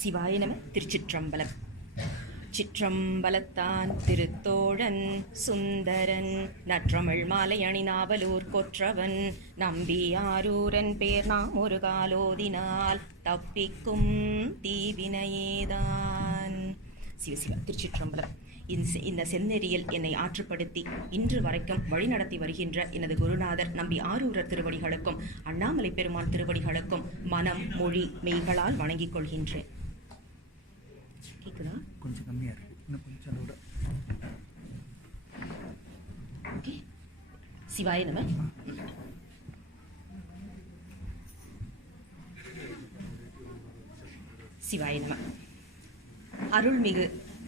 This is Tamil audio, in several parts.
சிவாய நம. திருச்சிற்றம்பலம். சிற்றம்பலத்தான் திருத்தோழன் சுந்தரன் நற்றமிழ் மாலை அணிநாவலூர் கொற்றவன் நம்பி ஆரூரன் பேர் நாம் ஒரு காலோதினால் தப்பிக்கும் தீவினையேதான். சிவசிவ. திருச்சிற்றம்பலம். இந்த செந்நெறியில் என்னை ஆற்றுப்படுத்தி இன்று வரைக்கும் வழிநடத்தி வருகின்ற எனது குருநாதர் நம்பி ஆரூரர் திருவடிகளுக்கும் அண்ணாமலை பெருமான் திருவடிகளுக்கும் மனம் மொழி மெய்களால் வணங்கிக் கொள்கின்றேன். கேக்குதா? கொஞ்சம் கம்மியா இருக்கு, இன்னும் கொஞ்சம் அதோட. ஓகே. சிவாய நம. சிவாய நம. அருள்மிகு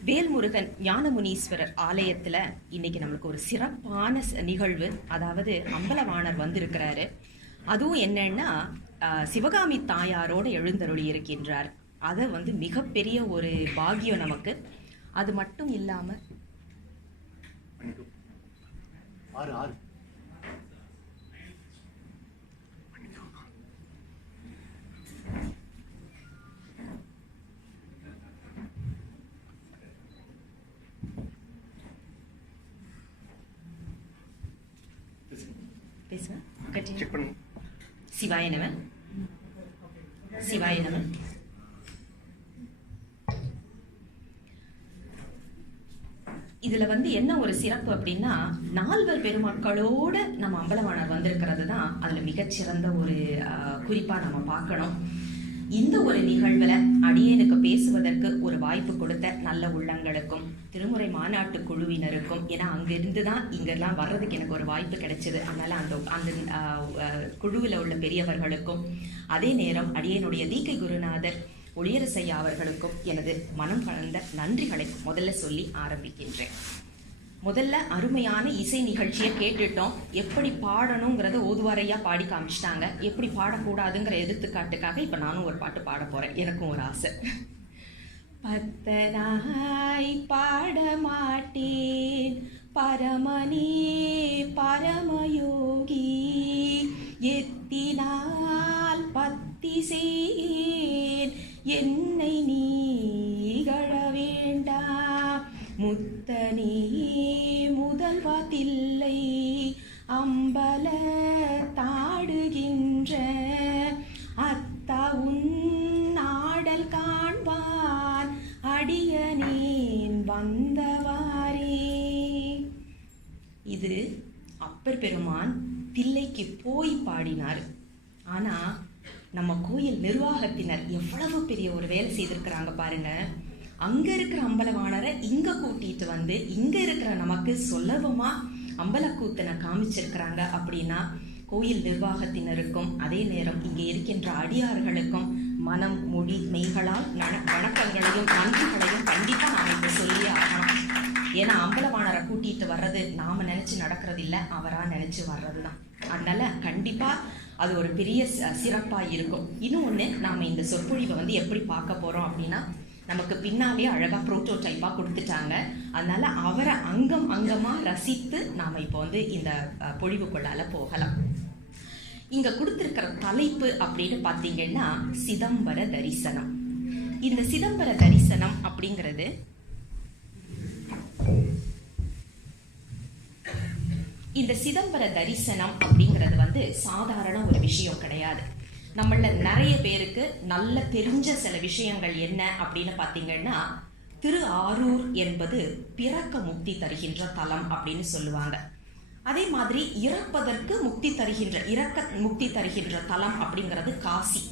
வேல்முருகன் ஞானமுனீஸ்வரர் ஆலயத்துல இன்னைக்கு நம்மளுக்கு ஒரு சிறப்பான நிகழ்வு. அதாவது அம்பலவாணர் வந்திருக்கிறாரு. அதுவும் என்னன்னா சிவகாமி தாயாரோட எழுந்தருளி இருக்கின்றார். அதை மிகப்பெரிய ஒரு பாக்கியம் நமக்கு. அது மட்டும் இல்லாம சிவாய நம. சிவாய நம. இதுல என்ன ஒரு சிறப்பு அப்படின்னா, நால்வர் பெருமக்களோட நம்ம அம்பலவாணர் வந்திருக்கிறது தான் அதுல மிகச்சிறந்த ஒரு குறிப்பா நம்ம பார்க்கணும். இந்த ஒரு நிகழ்வுல அடியேனுக்கு பேசுவதற்கு ஒரு வாய்ப்பு கொடுத்த நல்ல உள்ளங்களுக்கும் திருமுறை மாநாட்டு குழுவினருக்கும், ஏன்னா அங்கிருந்துதான் இங்கெல்லாம் வர்றதுக்கு எனக்கு ஒரு வாய்ப்பு கிடைச்சது. அதனால அந்த குழுவில் உள்ள பெரியவர்களுக்கும், அதே நேரம் அடியேனுடைய தீக்கை குருநாதர் ஒளியரசையா அவர்களுக்கும் எனது மனம் கலந்த நன்றிகளை முதல்ல சொல்லி ஆரம்பிக்கின்றேன். முதல்ல அருமையான இசை நிகழ்ச்சியை கேட்டுட்டோம். எப்படி பாடணுங்கிறத ஓதுவாரையா பாடி காமிச்சிட்டாங்க. எப்படி பாடக்கூடாதுங்கிற எடுத்துக்காட்டுக்காக இப்ப நானும் ஒரு பாட்டு பாட போறேன். எனக்கும் ஒரு ஆசை. பத்தனாய் பாட மாட்டேன் பரமனே பரமயோகி, எத்தினால் பத்தி செய்யேன் என்னை நீகழ வேண்டாம். முத்தனே முதல்வா தில்லை அம்பல தாடுகின்ற அத்தா உன் நாடல் காண்பான் அடியனேன் வந்தவாரே. இது அப்பர் பெருமான் தில்லைக்கு போய் பாடினார். ஆனா நம்ம கோயில் நிர்வாகத்தினர் எவ்வளவு பெரிய ஒரு வேலை செய்திருக்கிறாங்க பாருங்க. அங்க இருக்கிற அம்பலவாணரை இங்க கூட்டிட்டு இங்க இருக்கிற நமக்கு சுலபமா அம்பலக்கூத்தனை காமிச்சிருக்கிறாங்க. அப்படின்னா கோயில் நிர்வாகத்தினருக்கும் அதே நேரம் இங்கே இருக்கின்ற அடியார்களுக்கும் மனம் மொழி மெய்களால் வணக்கங்களையும் நன்றிகளையும் கண்டிப்பா நாம இப்ப சொல்லியே ஆகணும். ஏன்னா அம்பலவாணரை கூட்டிட்டு வர்றது நாம நினைச்சு நடக்கிறது இல்லை, அவரா நினைச்சு வர்றதுதான். அதனால கண்டிப்பா அது ஒரு பெரிய சிறப்பா இருக்கும். இன்னொன்னு, நாம இந்த சொற்பொழிவை எப்படி பார்க்க போறோம் அப்படின்னா, நமக்கு பின்னாலே அழகா புரோட்டோடைப்பா கொடுத்துட்டாங்க. அதனால அவரை அங்கமா ரசித்து நாம இப்போ இந்த பொழிவுக்குள்ளால போகலாம். இங்க கொடுத்திருக்கிற தலைப்பு அப்படின்னு பாத்தீங்கன்னா சிதம்பர தரிசனம். இந்த சிதம்பர தரிசனம் அப்படிங்கிறது இந்த சிதம்பர தரிசனம் அப்படிங்கிறது சாதாரண ஒரு விஷயம் கிடையாது. நம்மள நிறைய பேருக்கு நல்ல தெரிஞ்ச சில விஷயங்கள் என்ன அப்படின்னு பாத்தீங்கன்னா, திரு ஆரூர் என்பது பிறக்க முக்தி தருகின்ற தலம் அப்படின்னு சொல்லுவாங்க. அதே மாதிரி இறக்க முக்தி தருகின்ற தலம் அப்படிங்கிறது காசி.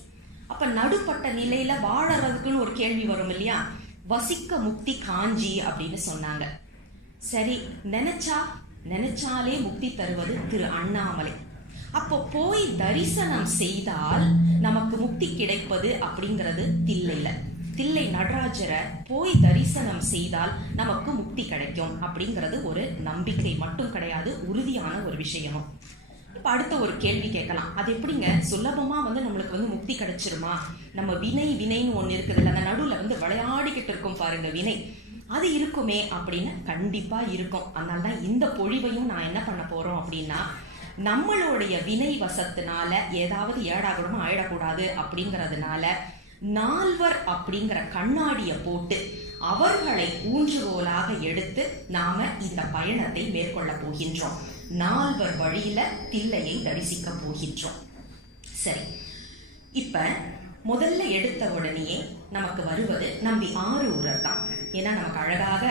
அப்ப நடுப்பட்ட நிலையில வாழறதுக்குன்னு ஒரு கேள்வி வரும் இல்லையா, வசிக்க முக்தி காஞ்சி அப்படின்னு சொன்னாங்க. சரி, நினைச்சாலே முக்தி தருவது திரு அண்ணாமலை. அப்போ போய் தரிசனம் செய்தால் நமக்கு முக்தி கிடைப்பது அப்படிங்கிறது தில்லை நடராஜரை போய் தரிசனம் செய்தால் நமக்கு முக்தி கிடைக்கும் அப்படிங்கிறது ஒரு நம்பிக்கை மட்டும் கிடையாது, உறுதியான ஒரு விஷயமும். இப்ப அடுத்த ஒரு கேள்வி கேட்கலாம். அது எப்படிங்க சுலபமா நம்மளுக்கு முக்தி கிடைச்சிருமா? நம்ம வினைன்னு ஒண்ணு இருக்குதுல்ல, அந்த நடுவுல விளையாடிக்கிட்டு இருக்கும் பாருங்க வினை, அது இருக்குமே அப்படின்னு. கண்டிப்பா இருக்கும். அதனால்தான் இந்த பொழிவையும் நான் என்ன பண்ண போறோம் அப்படின்னா, நம்மளுடைய வினை வசத்தினால ஏதாவது ஏடாகூடமா ஆயிடக்கூடாது அப்படிங்கிறதுனால 4 அப்படிங்கிற கண்ணாடியை போட்டு அவர்களை ஊன்றுகோலாக எடுத்து நாம இந்த பயணத்தை மேற்கொள்ள போகின்றோம். 4 வழியில தில்லையை தரிசிக்க போகின்றோம். சரி, இப்ப முதல்ல எடுத்த உடனேயே நமக்கு வருவது நம்பி ஆரூரர் தான். ஏன்னா நமக்கு அழகாக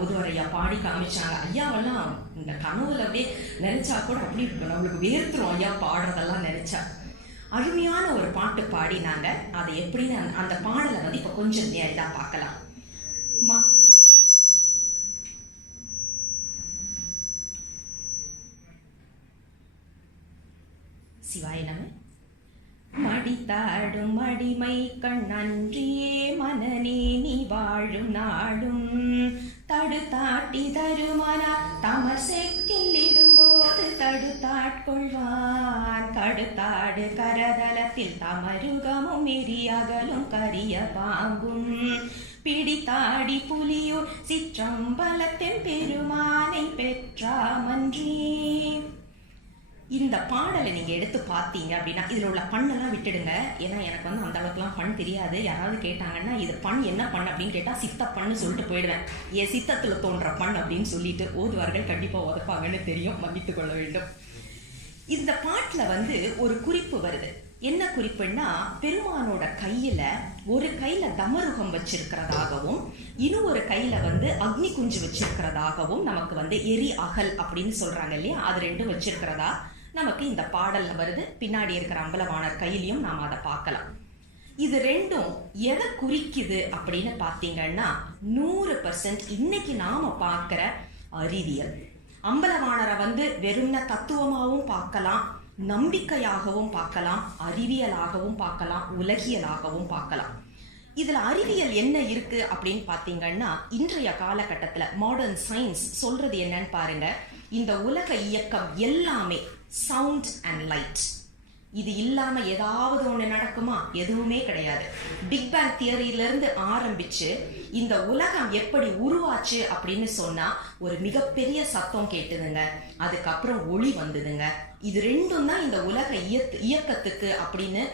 ஒருவரையா பாடி காமிச்சாங்க. ஐயாவெல்லாம் இந்த கனவுல அப்படியே நினைச்சா கூட அப்படி நம்மளுக்கு வேர்த்துரும் ஐயா பாடுறதெல்லாம் நினைச்சா. அருமையான ஒரு பாட்டு பாடினாங்க. அது எப்படின்னு அந்த பாடலை வந்து இப்ப கொஞ்சம் இதா பார்க்கலாம். சிவாய நம. மடித்தாடும் அடிமை கண்ணன்றியே மனநே நீ வாழும் நாடும் தடுத்தாட்டி தருமனா தமர் செக்கில் இடும்போது தடுத்தாட்கொள்வான் கடுத்தாடு கரதலத்தில் தமருகமும் எரியகலும் கரிய பாம்பும் பிடித்தாடி புலியூர் சிற்றம்பலத்தின் பெருமானை பெற்றாமன்றே. இந்த பாடலை நீங்க எடுத்து பார்த்தீங்க அப்படின்னா இதுல உள்ள பண்ணெல்லாம் விட்டுடுங்க. ஏன்னா எனக்கு வந்து அந்த அளவுக்குலாம் பண் தெரியாது. யாராவது கேட்டாங்கன்னா இது பண் என்ன பண் அப்படின்னு கேட்டா சித்த பண்ணு சொல்லிட்டு போயிடுவேன். என் சித்தத்துல தோன்ற பண் அப்படின்னு சொல்லிட்டு ஓதுவார்கள் கண்டிப்பா உதப்பாங்கன்னு தெரியும், மன்னித்து கொள்ள வேண்டும். இந்த பாட்டுல வந்து ஒரு குறிப்பு வருது. என்ன குறிப்புன்னா, பெருமானோட கையில ஒரு கையில தமருகம் வச்சிருக்கிறதாகவும் இன்னொரு கையில வந்து அக்னி குஞ்சு வச்சிருக்கிறதாகவும் நமக்கு வந்து எரி அகல் அப்படின்னு சொல்றாங்க இல்லையா, அது ரெண்டும் வச்சிருக்கிறதா நமக்கு இந்த பாடல்ல வருது. பின்னாடி இருக்கிற அம்பலவாணர் கையிலையும் நாம அதை பார்க்கலாம். இது ரெண்டும் எதை குறிக்குது அப்படின்னு பார்த்தீங்கன்னா 100% இன்னைக்கு நாம பார்க்கிற அறிவியல். அம்பலவாணரை வந்து வெறும்ன தத்துவமாகவும் பார்க்கலாம், நம்பிக்கையாகவும் பார்க்கலாம், அறிவியலாகவும் பார்க்கலாம், உலகியலாகவும் பார்க்கலாம். இதுல அறிவியல் என்ன இருக்கு அப்படின்னு பாத்தீங்கன்னா, இன்றைய காலகட்டத்துல மாடர்ன் சயின்ஸ் சொல்றது என்னன்னு பாருங்க. இந்த உலக இயக்கம் எல்லாமே சவுண்ட் அண்ட் லைட். இது இல்லாம ஏதாவது ஒண்ணு நடக்குமா? எதுவுமே கிடையாது. பிக் பேங் தியரியில இருந்து ஆரம்பிச்சு இந்த உலகம் எப்படி உருவாச்சு அப்படின்னு சொன்னா ஒரு மிகப்பெரிய சத்தம் கேட்டுதுங்க, அதுக்கப்புறம் ஒளி வந்ததுங்க. இது ரெண்டும் தான் இந்த உலக இயக்கத்துக்கு அப்படின்னு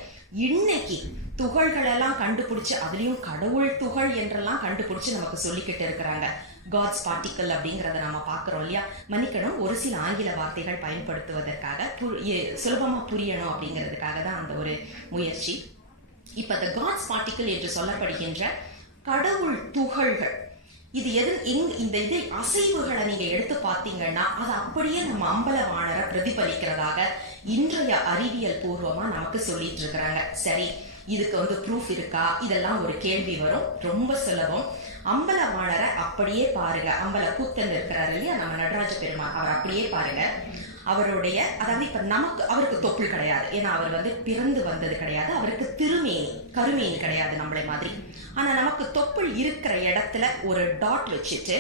இன்னைக்கு துகள்கள் எல்லாம் கண்டுபிடிச்சு, அதுலயும் கடவுள் துகள் என்றெல்லாம் கண்டுபிடிச்சு நமக்கு சொல்லிக்கிட்டு இருக்கிறாங்க. காட்ஸ் பார்ட்டிக்கல் அப்படிங்கறத நாம பாக்குறோம் இல்லையா. மன்னிக்கணும், ஒரு சில ஆங்கில வார்த்தைகள் பயன்படுத்துவதற்காக சுலபமா புரியணும் அப்படிங்கிறதுக்காக தான் அந்த ஒரு முயற்சி. இப்ப இந்த காட்ஸ் பார்ட்டிக்கல் என்று சொல்லப்படுகின்ற கடவுள் துகள்கள், இது இந்த இது அசைவுகளை நீங்க எடுத்து பார்த்தீங்கன்னா அது அப்படியே நம்ம அம்பலவாணரை பிரதிபலிக்கிறதாக இன்றைய அறிவியல் பூர்வமா நமக்கு சொல்லிட்டு இருக்கிறாங்க. சரி, இதுக்கு வந்து ப்ரூஃப் இருக்கா? இதெல்லாம் ஒரு கேள்வி வரும். ரொம்ப சுலபம். அம்பலவாணரை அப்படியே பாருங்க. அம்பல கூத்தன் இருக்கிறாரு இல்லையா, நம்ம நடராஜ பெருமாள், அவர் அப்படியே பாருங்க. அவருடைய அதாவது இப்ப நமக்கு அவருக்கு தொப்புள் கிடையாது, ஏன்னா அவர் வந்து பிறந்து வந்தது கிடையாது. அவருக்கு திருமேனி கருமேனி கிடையாது நம்மளை மாதிரி. ஆனா நமக்கு தொப்புள் இருக்கிற இடத்துல ஒரு டாட் வச்சுட்டு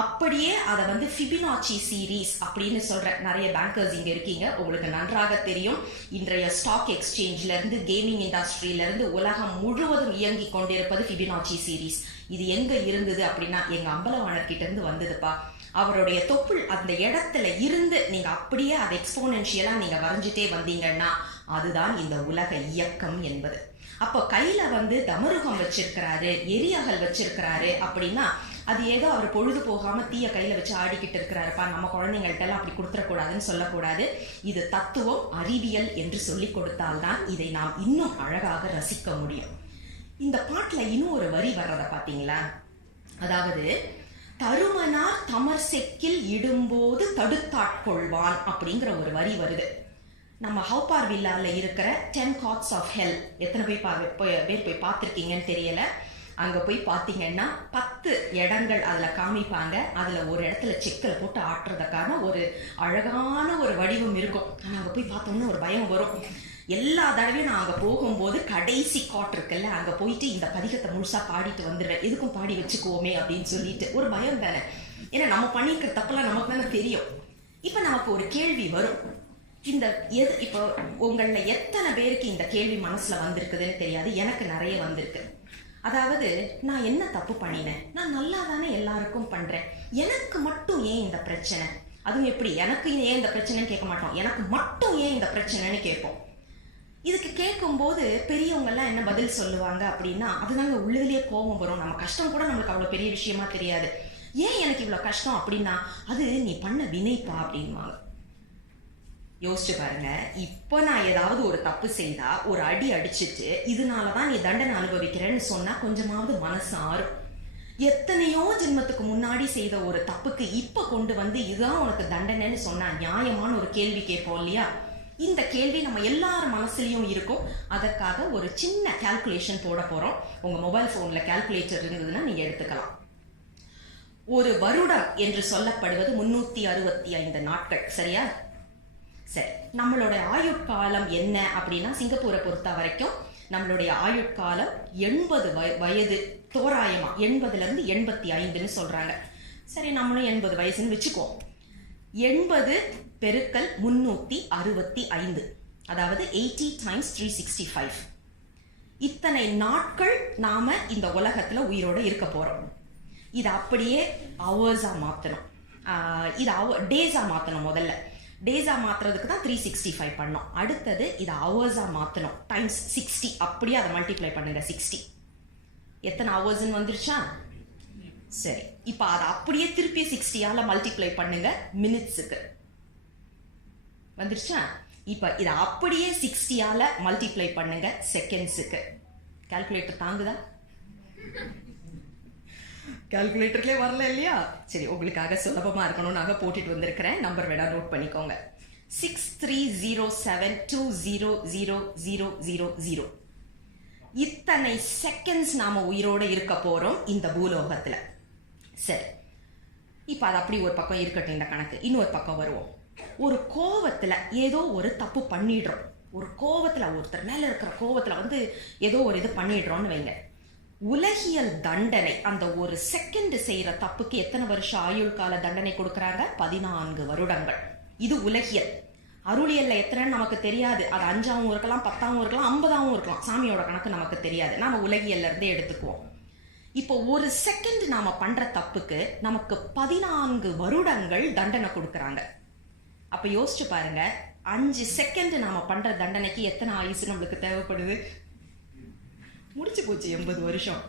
அப்படியே அதை வந்து ஃபிபினாச்சி சீரீஸ் அப்படின்னு சொல்ற நிறைய பேங்கர்ஸ் இங்க இருக்கீங்க, உங்களுக்கு நன்றாக தெரியும். இன்றைய ஸ்டாக் எக்ஸ்சேஞ்ச்ல இருந்து கேமிங் இண்டஸ்ட்ரியில இருந்து உலகம் முழுவதும் இயங்கி கொண்டிருப்பது ஃபிபினாச்சி சீரீஸ். இது எங்க இருந்தது அப்படின்னா எங்க அம்பலவாணர் கிட்ட இருந்து வந்ததுப்பா. அவருடைய தொப்புள் அந்த இடத்துல இருந்து நீங்க அப்படியே அதை எக்ஸ்போனென்ஷியலா நீங்க வரைஞ்சிட்டே வந்தீங்கன்னா அதுதான் இந்த உலக இயக்கம் என்பது. அப்போ கையில வந்து தமருகம் வச்சிருக்கிறாரு, எரியகல் வச்சிருக்கிறாரு அப்படின்னா அது ஏதோ அவர் பொழுது போகாம தீய கையில வச்சு ஆடிக்கிட்டு இருக்கிறாருப்பா, நம்ம குழந்தைங்கள்ட்ட எல்லாம் அப்படி கொடுத்துடக்கூடாதுன்னு சொல்லக்கூடாது. இது தத்துவம், அறிவியல் என்று சொல்லி கொடுத்தால்தான் இதை நாம் இன்னும் அழகாக ரசிக்க முடியும். இந்த பாட்டுல இன்னும் ஒரு வரி வர்றத பாத்தீங்களா? அதாவது தருமனார் தமர் செக்கில் இடும்போது தடுத்தாட்கொள்வான் அப்படிங்கிற ஒரு வரி வருது. நம்ம ஹவுபார் வில்லால இருக்கிற 10 cots of hell எத்தனை பேர் போய் பார்த்திருக்கீங்கன்னு தெரியல. அங்க போய் பாத்தீங்கன்னா 10 இடங்கள் அதுல காமிப்பாங்க. அதுல ஒரு இடத்துல செக்கல போட்டு ஆட்டுறதுக்கான ஒரு அழகான ஒரு வடிவம் இருக்கும். ஆனா அங்க போய் பார்த்தோம்னா ஒரு பயம் வரும். எல்லா தடவையும் நான் அங்க போகும்போது கடைசி காட் இருக்குல்ல, அங்க போயிட்டு இந்த பதிகத்தை முழுசா பாடிட்டு வந்துடுவேன். எதுக்கும் பாடி வச்சுக்குவோமே அப்படின்னு சொல்லிட்டு ஒரு பயம் தானே. ஏன்னா நம்ம பண்ணிக்கிற தப்பெல்லாம் நமக்கு தானே தெரியும். இப்ப நமக்கு ஒரு கேள்வி வரும். இப்போ உங்கள எத்தனை பேருக்கு இந்த கேள்வி மனசுல வந்திருக்குதுன்னு தெரியாது. எனக்கு நிறைய வந்திருக்கு. அதாவது நான் என்ன தப்பு பண்ணினேன்? நான் நல்லா தானே எல்லாருக்கும் பண்றேன், எனக்கு மட்டும் ஏன் இந்த பிரச்சனை? அதுவும் எப்படி எனக்கு ஏன் இந்த பிரச்சனைன்னு கேட்க மாட்டோம், எனக்கு மட்டும் ஏன் இந்த பிரச்சனைன்னு கேட்போம். இதுக்கு கேட்கும்போது பெரியவங்க எல்லாம் என்ன பதில் சொல்லுவாங்க அப்படின்னா, அதுதாங்க உள்ளதுலயே கோபம் வரும். நம்ம கஷ்டம் கூட நம்மளுக்கு அவ்வளவு பெரிய விஷயமா தெரியாது. ஏன் எனக்கு இவ்வளவு கஷ்டம் அப்படின்னா, அது நீ பண்ண வினைப்பா அப்படின்வாங்க. யோசிச்சு பாருங்க, இப்ப நான் ஏதாவது ஒரு தப்பு செய்தா ஒரு அடி அடிச்சுட்டு இதனாலதான் நீ தண்டனை அனுபவிக்கிறேன்னு சொன்னா கொஞ்சமாவது மனசு ஆறும். எத்தனையோ ஜென்மத்துக்கு முன்னாடி செய்த ஒரு தப்புக்கு இப்ப கொண்டு வந்து இதுதான் உனக்கு தண்டனைன்னு சொன்னா நியாயமான ஒரு கேள்வி கேட்போம் இல்லையா? இந்த கேள்வி நம்ம எல்லார் மனசுலயும் இருக்கும். அதற்காக ஒரு சின்ன கால்குலேஷன் போட போறோம். உங்க மொபைல் போன்ல கால்குலேட்டர் இருந்ததுன்னா நீங்க எடுத்துக்கலாம். ஒரு வருடம் என்று சொல்லப்படுவது 365 நாட்கள், சரியா? சரி, நம்மளோட ஆயுட்காலம் என்ன அப்படின்னா, சிங்கப்பூரை பொறுத்த வரைக்கும் நம்மளுடைய ஆயுட்காலம் 80 வயது, தோராயமா 80ல இருந்து 85ன்னு சொல்றாங்க. சரி, நம்மளும் 80 வயசுன்னு வச்சுக்கோ. 80 பெருக்கல் 365, அதாவது 80 × 365. இத்தனை நாட்கள் நாம இந்த உலகத்துல உயிரோட இருக்க போறோம். இது அப்படியே ஹவர்ஸா மாத்தணும். இது டேஸா மாத்தணும். முதல்ல டேஸா மாத்துறதுக்கு தான் 365 பண்ணோம். அடுத்தது இது ஹவர்ஸா மாத்தணும். டைம்ஸ் 60, அப்படியே அதை மல்டிப்ளை பண்ணுங்க. 60 எத்தனை ஹவர்ஸ்ன்னு வந்துருச்சா? சரி, இப்ப அதை அப்படியே திருப்பி 60ஆல மல்டிப்ளை பண்ணுங்க மினிட்ஸுக்கு. வந்துருச்சா? இப்ப இதை அப்படியே 60ஆல மல்டிப்ளை பண்ணுங்க செகண்ட்ஸுக்கு. கால்குலேட்டர் தாங்குதா? கால்குலேட்டர்லயே வரல இல்லையா? சரி, உங்களுக்காக சுலபமா இருக்கணும்னாக போட்டுட்டு வந்திருக்கிறேன். நம்பர் வேணா நோட் பண்ணிக்கோங்க. 6307200000. இத்தனை செகண்ட்ஸ் நாம உயிரோட இருக்க போறோம் இந்த பூலோகத்துல. சரி, இப்ப அது அப்படி ஒரு பக்கம் இருக்கட்டும் இந்த கணக்கு. இன்னொரு பக்கம் வருவோம். ஒரு கோவத்துல ஏதோ ஒரு தப்பு பண்ணிடுறோம். ஒரு கோவத்துல, ஒருத்தர் மேல இருக்கிற கோவத்துல வந்து ஏதோ ஒரு இது பண்ணிடுறோம்னு வைங்க. உலகியல் தண்டனை, அந்த ஒரு செகண்ட் செய்யற தப்புக்கு எத்தனை வருஷம் ஆயுள் கால தண்டனை கொடுக்கறாங்க? 14 வருடங்கள். இது உலகியல். அருளியல்ல எத்தனைன்னு நமக்கு தெரியாது. அது 5ஆவும் இருக்கலாம், 10ஆவும் இருக்கலாம், 50ஆவும் இருக்கலாம். சாமியோட கணக்கு நமக்கு தெரியாது. நாம உலகியல்ல இருந்தே எடுத்துக்குவோம். இப்போ ஒரு செகண்ட் நாம பண்ற தப்புக்கு நமக்கு 14 வருடங்கள் தண்டனை கொடுக்கறாங்க. அப்ப யோசிச்சு பாருங்க, 5 செகண்ட் நாம பண்ற தண்டனைக்கு எத்தனை ஆயுசு நம்மளுக்கு தேவைப்படுது? முடிச்சு போச்சு 80 வருஷம்.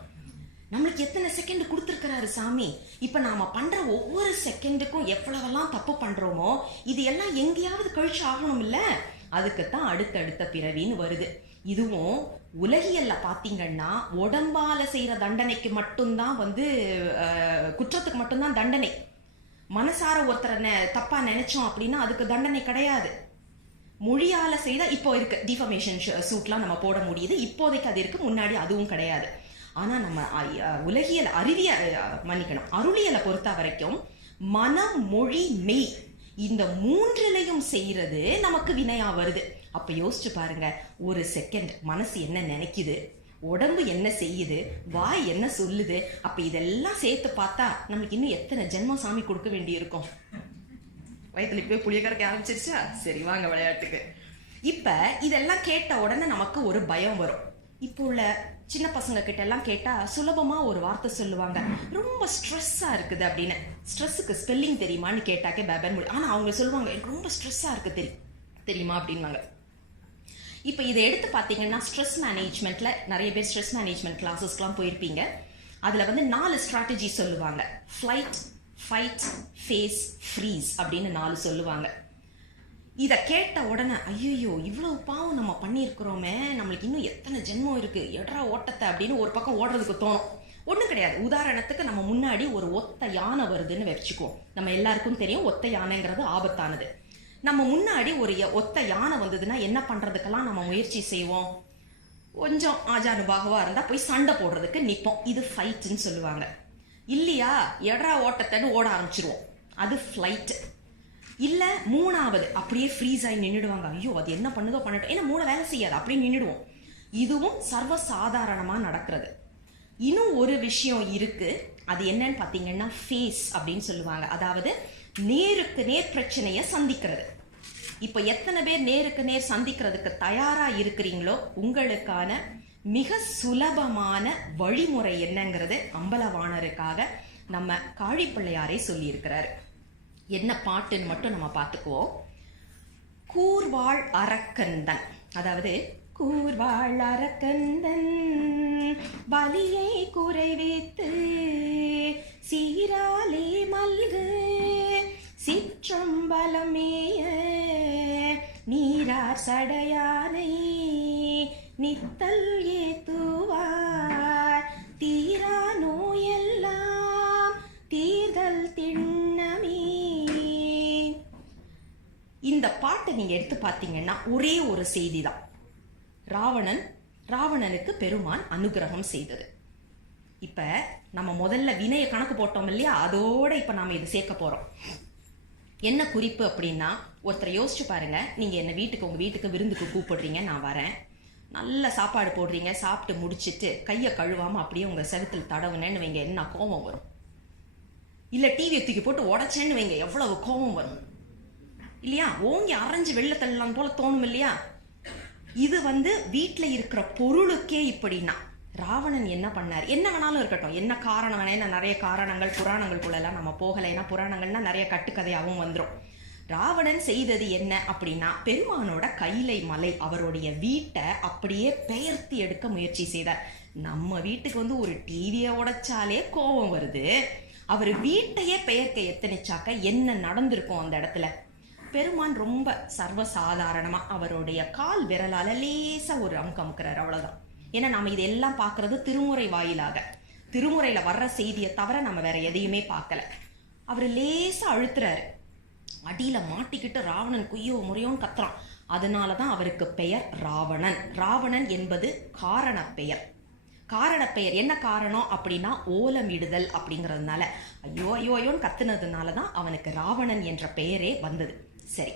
நம்மளுக்கு எத்தனை செகண்ட் கொடுத்துருக்கிறாரு சாமி. இப்ப நாம பண்ற ஒவ்வொரு செகண்டுக்கும் எவ்வளவெல்லாம் தப்பு பண்றோமோ இது எல்லாம் எங்கேயாவது கழிச்சு ஆகணும் இல்ல? அதுக்குத்தான் அடுத்தடுத்த பிறவின்னு வருது. இதுவும் உலகியல்ல பாத்தீங்கன்னா உடம்பால செய்யற தண்டனைக்கு மட்டும்தான் வந்து குற்றத்துக்கு மட்டும்தான் தண்டனை. மனசார ஒருத்தரை தப்பா நினைச்சோம் அப்படின்னா அதுக்கு தண்டனை கிடையாது. மொழியால செய்தா இப்போ இருக்கு டிஃபமேஷன் சூட்லாம் நம்ம போட முடியுது. இப்போதைக்கு அது இருக்கு, முன்னாடி அதுவும் கிடையாது. ஆனா நம்ம உலகியல் அருளியலை பொறுத்த வரைக்கும் மனம், மொழி, மெய் இந்த 3லையும் செய்யறது நமக்கு வினையா வருது. அப்ப யோசிச்சு பாருங்க, ஒரு செகண்ட் மனசு என்ன நினைக்குது, உடம்பு என்ன செய்யுது, வாய் என்ன சொல்லுது. அப்ப இதெல்லாம் சேர்த்து பார்த்தா நமக்கு இன்னும் எத்தனை ஜென்மம் சாமி கொடுக்க வேண்டி இருக்கும்? வயத்துல இப்பவே புளிய கரைக்க ஆரம்பிச்சிருச்சா? சரி, வாங்க விளையாட்டுக்கு. இப்ப இதெல்லாம் கேட்ட உடனே நமக்கு ஒரு பயம் வரும். இப்போ உள்ள சின்ன பசங்க கிட்ட எல்லாம் கேட்டா சுலபமா ஒரு வார்த்தை சொல்லுவாங்க, ரொம்ப ஸ்ட்ரெஸ்ஸா இருக்குது அப்படின்னு. ஸ்ட்ரெஸ்ஸுக்கு ஸ்பெல்லிங் தெரியுமான்னு கேட்டாக்கே பேபன் முடியும். ஆனா அவங்க சொல்லுவாங்க, எனக்கு ரொம்ப ஸ்ட்ரெஸ்ஸா இருக்கு தெரியுமா அப்படின்னாங்க. இப்ப இதை எடுத்து பாத்தீங்கன்னா ஸ்ட்ரெஸ் மேனேஜ்மெண்ட்ல நிறைய பேர் ஸ்ட்ரெஸ் மேனேஜ்மெண்ட் கிளாஸஸ்க்குலாம் போயிருப்பீங்க. அதுல வந்து 4 ஸ்ட்ராட்டஜி சொல்லுவாங்க. ஃபிளைட், ஃபைட், ஃபேஸ், ஃப்ரீஸ் அப்படின்னு 4 சொல்லுவாங்க. இதை கேட்ட உடனே ஐயோ இவ்வளவு பாவம் நம்ம பண்ணியிருக்கிறோமே, நம்மளுக்கு இன்னும் எத்தனை ஜென்மம் இருக்கு, எட்ரா ஓட்டத்தை அப்படின்னு ஒரு பக்கம் ஓடுறதுக்கு தோணும். ஒன்றும் கிடையாது. உதாரணத்துக்கு நம்ம முன்னாடி ஒரு ஒத்த யானை வருதுன்னு வச்சுக்குவோம். நம்ம எல்லாருக்கும் தெரியும் ஒத்த யானைங்கிறது ஆபத்தானது. நம்ம முன்னாடி ஒரு ஒத்த யானை வந்ததுன்னா என்ன பண்றதுக்கெல்லாம் நம்ம முயற்சி செய்வோம்? கொஞ்சம் ஆஜானுபாகவா இருந்தா போய் சண்டை போடுறதுக்கு நிற்போம். இது ஃபைட்ன்னு சொல்லுவாங்க. இல்லையா, எட்ரா ஓட்டத்தைன்னு ஓட ஆரம்பிச்சிருவோம். அது ஃபிளைட். இல்ல 3வது அப்படியே ஃப்ரீஸ் ஆகி நின்றுடுவாங்க. ஐயோ அது என்ன பண்ணுதோ பண்ணட்டும், ஏன்னா 3 வேலை செய்யாது, அப்படியே நின்றுடுவோம். இதுவும் சர்வசாதாரணமா நடக்கிறது. இன்னும் ஒரு விஷயம் இருக்கு. அது என்னன்னு பாத்தீங்கன்னா ஃபேஸ் அப்படின்னு சொல்லுவாங்க. அதாவது நேருக்கு நேர் பிரச்சனைய சந்திக்கிறது. இப்ப எத்தனை பேர் நேருக்கு நேர் சந்திக்கிறதுக்கு தயாரா இருக்கிறீங்களோ உங்களுக்கான மிக சுலபமான வழிமுறை என்னங்கிறது அம்பலவாணருக்காக நம்ம காழிப்பிள்ளையாரே சொல்லி இருக்கிறாரு. என்ன பாட்டுன்னு மட்டும் நம்ம பார்த்துக்குவோம். கூர்வாள் அரக்கந்தன், அதாவது கூர்வாள் அரக்கந்தன் வலியை குறைவித்து சீராலே மல்கு சிற்றம்பலமேய நீரார் சடையானை நித்தல் ஏத்துவார் தீரா நோயெல்லாம் தீர்தல் திண்ணமே. இந்த பாட்டை நீங்க எடுத்து பார்த்தீங்கன்னா ஒரே ஒரு செய்தி தான். ராவணனுக்கு பெருமான் அனுகிரகம் செய்தது. இப்ப நம்ம முதல்ல வினைய கணக்கு போட்டோம் இல்லையா, அதோட இப்ப நாம இது சேர்க்க போறோம். என்ன குறிப்பு அப்படின்னா, ஒருத்தரை யோசிச்சு பாருங்க. நீங்க என்ன உங்க வீட்டுக்கு விருந்துக்கு கூப்பிடுறீங்க, நான் வரேன். நல்ல சாப்பாடு போடுறீங்க, சாப்பிட்டு முடிச்சிட்டு கையை கழுவாம அப்படியே உங்க செவுத்தில் தடவுனேன்னு வைங்க, என்ன கோபம் வரும்? இல்ல டிவியை தூக்கி போட்டு உடைச்சேன்னு வைங்க, எவ்வளவு கோபம் வரும் இல்லையா? ஓங்கி அரைஞ்சு வெள்ள தள்ளலாம் போல தோணும் இல்லையா? இது வீட்டுல இருக்கிற பொருளுக்கே இப்படின்னா ராவணன் என்ன பண்ணார்? என்ன வேணாலும் இருக்கட்டும், என்ன காரணம் வேணா, நிறைய காரணங்கள் புராணங்களுக்குள்ள எல்லாம் நம்ம போகல. ஏன்னா புராணங்கள்னா நிறைய கட்டுக்கதையாகவும் வந்துடும். ராவணன் செய்தது என்ன அப்படின்னா, பெருமானோட கைலை மலை அவருடைய வீட்டை அப்படியே பெயர்த்தி எடுக்க முயற்சி செய்தார். நம்ம வீட்டுக்கு ஒரு டிவியை உடைச்சாலே கோபம் வருது, அவர் வீட்டையே பெயர்க்க எத்தனைச்சாக்க என்ன நடந்திருக்கும் அந்த இடத்துல? பெருமான் ரொம்ப சர்வசாதாரணமா அவருடைய கால் விரலால லேசா ஒரு அமுக்கிறார், அவ்வளவுதான். ஏன்னா நம்ம இதெல்லாம் பார்க்கறது திருமுறை வாயிலாக, திருமுறையில வர்ற செய்தியை தவிர நம்ம வேற எதையுமே பார்க்கல. அவர் லேசா அழுத்துறாரு, அடியில மாட்டிக்கிட்டு ராவணன் குய்யோ முறையோன்னு கத்துறான். அதனாலதான் அவருக்கு பெயர் ராவணன். ராவணன் என்பது காரண பெயர். காரண பெயர் என்ன காரணம் அப்படின்னா, ஓலமிடுதல் அப்படிங்கிறதுனால, ஐயோ ஐயோ ஐயோன்னு கத்துனதுனாலதான் அவனுக்கு ராவணன் என்ற பெயரே வந்தது. சரி,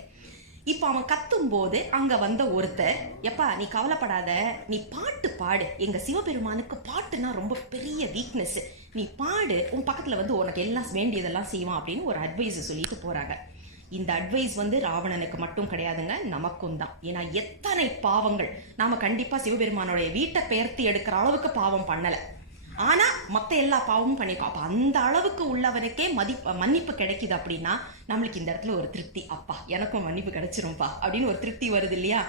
இப்ப அவன் கத்தும் போது அங்க வந்த ஒருத்தர், எப்பா நீ கவலைப்படாத, நீ பாட்டு பாடு, எங்க சிவபெருமானுக்கு பாட்டுனா ரொம்ப பெரிய வீக்னஸ், நீ பாடு, உன் பக்கத்துல உனக்கு எல்லாம் வேண்டியதெல்லாம் செய்வான் அப்படின்னு ஒரு அட்வைஸ் சொல்லிட்டு போறாங்க. இந்த அட்வைஸ் ராவணனுக்கு மட்டும் கிடையாதுங்க, நமக்கும் தான். ஏன்னா எத்தனை பாவங்கள் நாம கண்டிப்பா சிவபெருமானுடைய வீட்டை பெயர்த்தி எடுக்கிற அளவுக்கு பாவம் பண்ணல, ஆனா மத்த எல்லா பாவமும் பண்ணிருக்கோம். அப்ப அந்த அளவுக்கு உள்ளவனுக்கே மன்னிப்பு கிடைக்குது அப்படின்னா நம்மளுக்கு இந்த இடத்துல ஒரு திருப்தி, அப்பா எனக்கும் மன்னிப்பு கிடைச்சிரும்பா அப்படின்னு ஒரு திருப்தி வருது இல்லையா?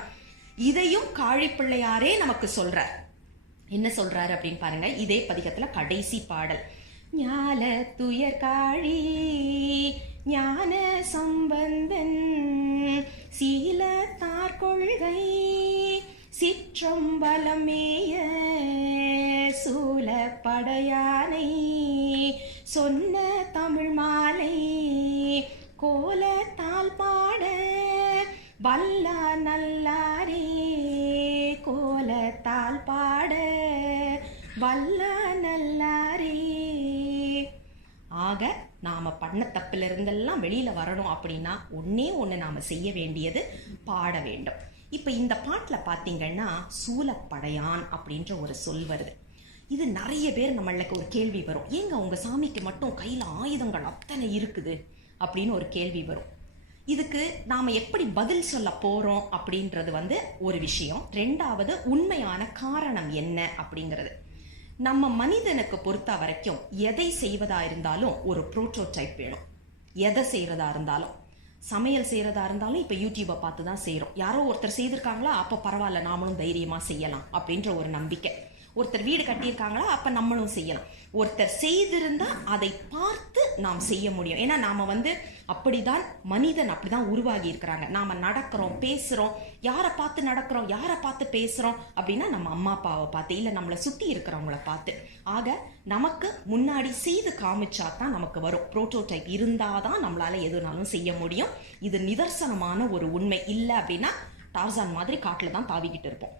இதையும் காழிப்பிள்ளையாரே நமக்கு சொல்றார். என்ன சொல்றாரு அப்படின்னு பாருங்க, இதே பதிகத்துல கடைசி பாடல். ஞால துயர் காழி ஞான சம்பந்தன் சீல தார்கொள்கை சிற்றம்பலமேய சூல படையானை சொன்ன தமிழ் மாலை கோலத்தால் பாட வல்ல நல்லாரே, கோலத்தால் பாட வல்ல நல்லாரே. ஆக நாம பண்ண தப்புல இருந்தெல்லாம் வெளியில வரணும் அப்படின்னா ஒன்னே ஒண்ணு நாம செய்ய வேண்டியது பாட வேண்டும். இப்ப இந்த பாட்டுல பாத்தீங்கன்னா சூலப்படையான் அப்படின்ற ஒரு சொல் வருது. இது நிறைய பேர் நம்மளுக்கு ஒரு கேள்வி வரும், ஏங்க உங்க சாமிக்கு மட்டும் கையில ஆயுதங்கள் அத்தனை இருக்குது அப்படின்னு ஒரு கேள்வி வரும். இதுக்கு நாம எப்படி பதில் சொல்ல போறோம் அப்படின்றது ஒரு விஷயம். ரெண்டாவது, உண்மையான காரணம் என்ன அப்படிங்கிறது. நம்ம மனிதனுக்கு பொறுத்த வரைக்கும் எதை செய்வதா இருந்தாலும் ஒரு புரோட்டோடைப் வேணும். எதை செய்யறதா இருந்தாலும், சமையல் செய்யறதா இருந்தாலும் இப்ப யூடியூபை பார்த்து தான் செய்யறோம். யாரோ ஒருத்தர் செய்திருக்காங்களா, அப்ப பரவாயில்ல நாமளும் தைரியமா செய்யலாம் அப்படின்ற ஒரு நம்பிக்கை. ஒருத்தர் வீடு கட்டியிருக்காங்களா, அப்ப நம்மளும் செய்யலாம். ஒருத்தர் செய்திருந்தா அதை பார்த்து நாம் செய்ய முடியும். ஏன்னா நாம அப்படிதான், மனிதன் அப்படிதான் உருவாகி இருக்கிறாங்க. நாம நடக்கிறோம், பேசுறோம், யாரை பார்த்து நடக்கிறோம், யாரை பார்த்து பேசுறோம் அப்படின்னா நம்ம அம்மா அப்பாவை பார்த்து, இல்ல நம்மளை சுத்தி இருக்கிறவங்கள பார்த்து. ஆக நமக்கு முன்னாடி செய்து காமிச்சா தான் நமக்கு வரும். புரோட்டோடைப் இருந்தாதான் நம்மளால எதுனாலும் செய்ய முடியும். இது நிதர்சனமான ஒரு உண்மை. இல்லை அப்படின்னா டார்சான் மாதிரி காட்டுல தான் தாவிக்கிட்டு இருப்போம்.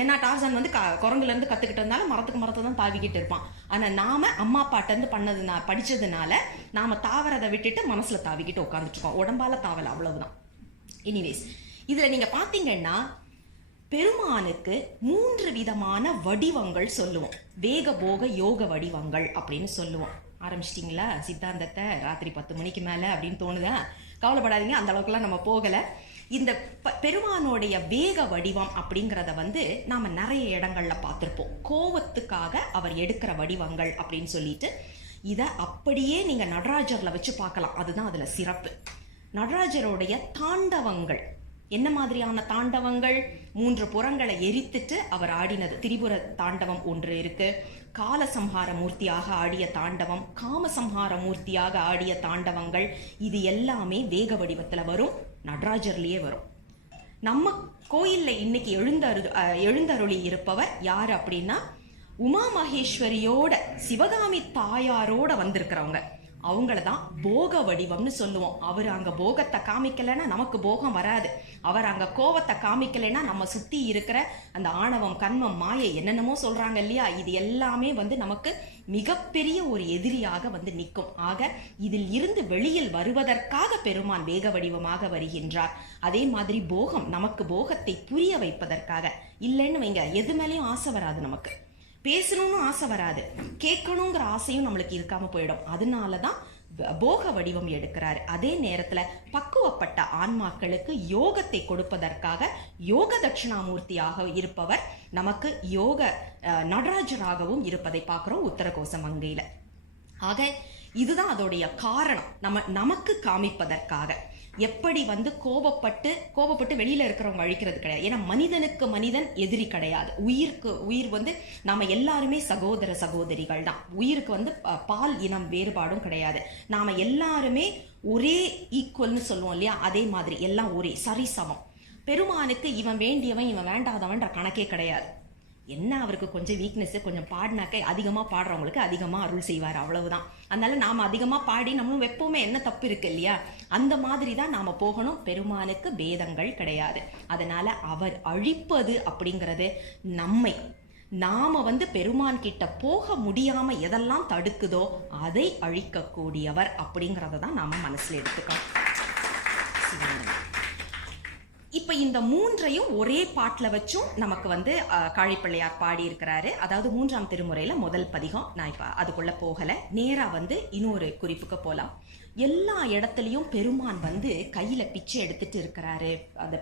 ஏன்னா டார்சான் குரங்குல இருந்து கத்துக்கிட்டு இருந்தாலும் மரத்தை தான் தாவிக்கிட்டு இருப்பான். ஆனா நாம அம்மா அப்பாட்ட இருந்து படிச்சதுனால நாம தாவரதை விட்டுட்டு மனசுல தாவிக்கிட்டு உட்காந்துட்டு இருக்கோம். உடம்பால தாவல, அவ்வளவுதான். எனிவேஸ், இதுல நீங்க பாத்தீங்கன்னா பெருமானுக்கு 3 விதமான வடிவங்கள் சொல்லுவோம். வேக போக யோக வடிவங்கள் அப்படின்னு சொல்லுவோம். ஆரம்பிச்சிட்டிங்களா சித்தாந்தத்தை? ராத்திரி 10 மணிக்கு மேல அப்படின்னு தோணுதா? கவலைப்படாதீங்க, அந்த அளவுக்குலாம் நம்ம போகல. இந்த பெருமானுடைய வேக வடிவம் அப்படிங்கிறத நாம நிறைய இடங்கள்ல பார்த்திருப்போம். கோவத்துக்காக அவர் எடுக்கிற வடிவங்கள் அப்படின்னு சொல்லிட்டு இத அப்படியே நீங்க நடராஜர்ல வச்சு பார்க்கலாம். அதுதான் அதுல சிறப்பு. நடராஜருடைய தாண்டவங்கள் என்ன மாதிரியான தாண்டவங்கள்? 3 புறங்களை எரித்துட்டு அவர் ஆடினது திரிபுர தாண்டவம் ஒன்று இருக்கு. காலசம்ஹார மூர்த்தியாக ஆடிய தாண்டவம், காமசம்ஹார மூர்த்தியாக ஆடிய தாண்டவங்கள், இது எல்லாமே வேக வடிவத்துல வரும், நடராஜர்லயே வரும். நம்ம கோயில்ல இன்னைக்கு எழுந்தருளி இருப்பவர் யாரு அப்படின்னா உமா மகேஸ்வரியோட சிவகாமி தாயாரோட வந்திருக்கிறவங்க. அவங்கள தான் போக வடிவம்னு சொல்லுவோம். அவர் அங்க போகத்தை காமிக்கலைன்னா நமக்கு போகம் வராது. அவர் அங்க கோபத்தை காமிக்கலைன்னா நம்ம சுத்தி இருக்கிற அந்த ஆணவம், கண்மம், மாயை என்னென்னமோ சொல்றாங்க இல்லையா, இது எல்லாமே நமக்கு மிகப்பெரிய ஒரு எதிரியாக நிற்கும். ஆக இதில் இருந்து வெளியில் வருவதற்காக பெருமான் வேக வடிவமாக வருகின்றார். அதே மாதிரி போகம், நமக்கு போகத்தை புரிய வைப்பதற்காக. இல்லைன்னு வைங்க, எது மேலேயும் ஆசை வராது, நமக்கு பேசணும்னு ஆசை வராது, கேட்கணுங்கிற ஆசையும் நம்மளுக்கு இருக்காம போயிடும். அதனாலதான் போக வடிவம் எடுக்கிறாரு. அதே நேரத்துல பக்குவப்பட்ட ஆன்மாக்களுக்கு யோகத்தை கொடுப்பதற்காக யோக தட்சிணாமூர்த்தியாக இருப்பவர் நமக்கு யோக நடராஜராகவும் இருப்பதை பார்க்கிறோம் உத்தரகோச மங்கையில. ஆக இதுதான் அதோடைய காரணம், நமக்கு காமிப்பதற்காக. எப்படி கோபப்பட்டு வெளியில இருக்கிறவங்க அழிக்கிறது கிடையாது. ஏன்னா மனிதனுக்கு மனிதன் எதிரி கிடையாது. உயிர் நாம எல்லாருமே சகோதர சகோதரிகள் தான். உயிருக்கு பால் இனம் வேறுபாடும் கிடையாது. நாம எல்லாருமே ஒரே ஈக்குவல்னு சொல்லுவோம் இல்லையா, அதே மாதிரி எல்லாம் ஒரே சரிசமம். பெருமானுக்கு இவன் வேண்டியவன் இவன் வேண்டாதவன்ற கணக்கே கிடையாது. என்ன அவருக்கு கொஞ்சம் வீக்னஸ், கொஞ்சம் பாடினாக்க அதிகமாக பாடுறவங்களுக்கு அதிகமாக அருள் செய்வார், அவ்வளவுதான். அதனால நாம் அதிகமாக பாடி நம்மளும் வைப்போமே, என்ன தப்பு இருக்கு இல்லையா, அந்த மாதிரி தான் நாம் போகணும். பெருமானுக்கு பேதங்கள் கிடையாது. அதனால அவர் அழிப்பது அப்படிங்கிறது நாம பெருமான் கிட்ட போக முடியாம எதெல்லாம் தடுக்குதோ அதை அழிக்கக்கூடியவர் அப்படிங்கிறத தான் நாம மனசுல எடுத்துக்கணும். இப்ப இந்த 3ஐயும் ஒரே பாட்டுல வச்சும் நமக்கு காழிப்பிள்ளையார் பாடி இருக்கிறாரு. அதாவது 3ஆம் திருமுறையில முதல் பதிகம். நான் இப்ப அதுக்குள்ள போகல, நேரா இன்னொரு குறிப்புக்கு போலாம். எல்லா இடத்துலயும் பெருமான் கையில பிச்சை எடுத்துட்டு இருக்கிறாரு, அந்த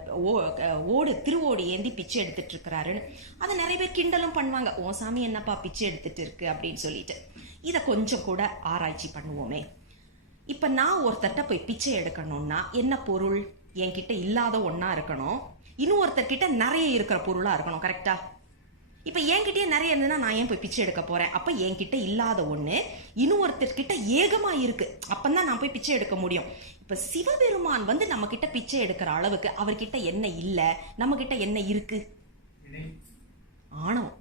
திருவோடு ஏந்தி பிச்சை எடுத்துட்டு இருக்கிறாருன்னு அதை நிறைய பேர் கிண்டலும் பண்ணுவாங்க. ஓ சாமி என்னப்பா பிச்சை எடுத்துட்டு இருக்கு அப்படின்னு சொல்லிட்டு. இதை கொஞ்சம் கூட ஆராய்ச்சி பண்ணுவோமே. இப்ப நான் ஒருத்தட்ட போய் பிச்சை எடுக்கணும்னா என்ன பொருள்? என்கிட்ட இல்லாத ஒன்னா இருக்கணும், இன்னொருத்தர்கிட்ட நிறைய இருக்கிற பொருளா இருக்கணும். கரெக்டா? இப்ப என்கிட்டயே நிறைய இருந்ததுன்னா நான் ஏன் போய் பிச்சை எடுக்க போறேன்? அப்ப என்கிட்ட இல்லாத ஒண்ணு இன்னொருத்தர்கிட்ட ஏகமா இருக்கு, அப்பதான் நான் போய் பிச்சை எடுக்க முடியும். இப்ப சிவபெருமான் நம்ம கிட்ட பிச்சை எடுக்கிற அளவுக்கு அவர்கிட்ட என்ன இல்ல, நம்ம கிட்ட என்ன இருக்கு? ஆணவம்.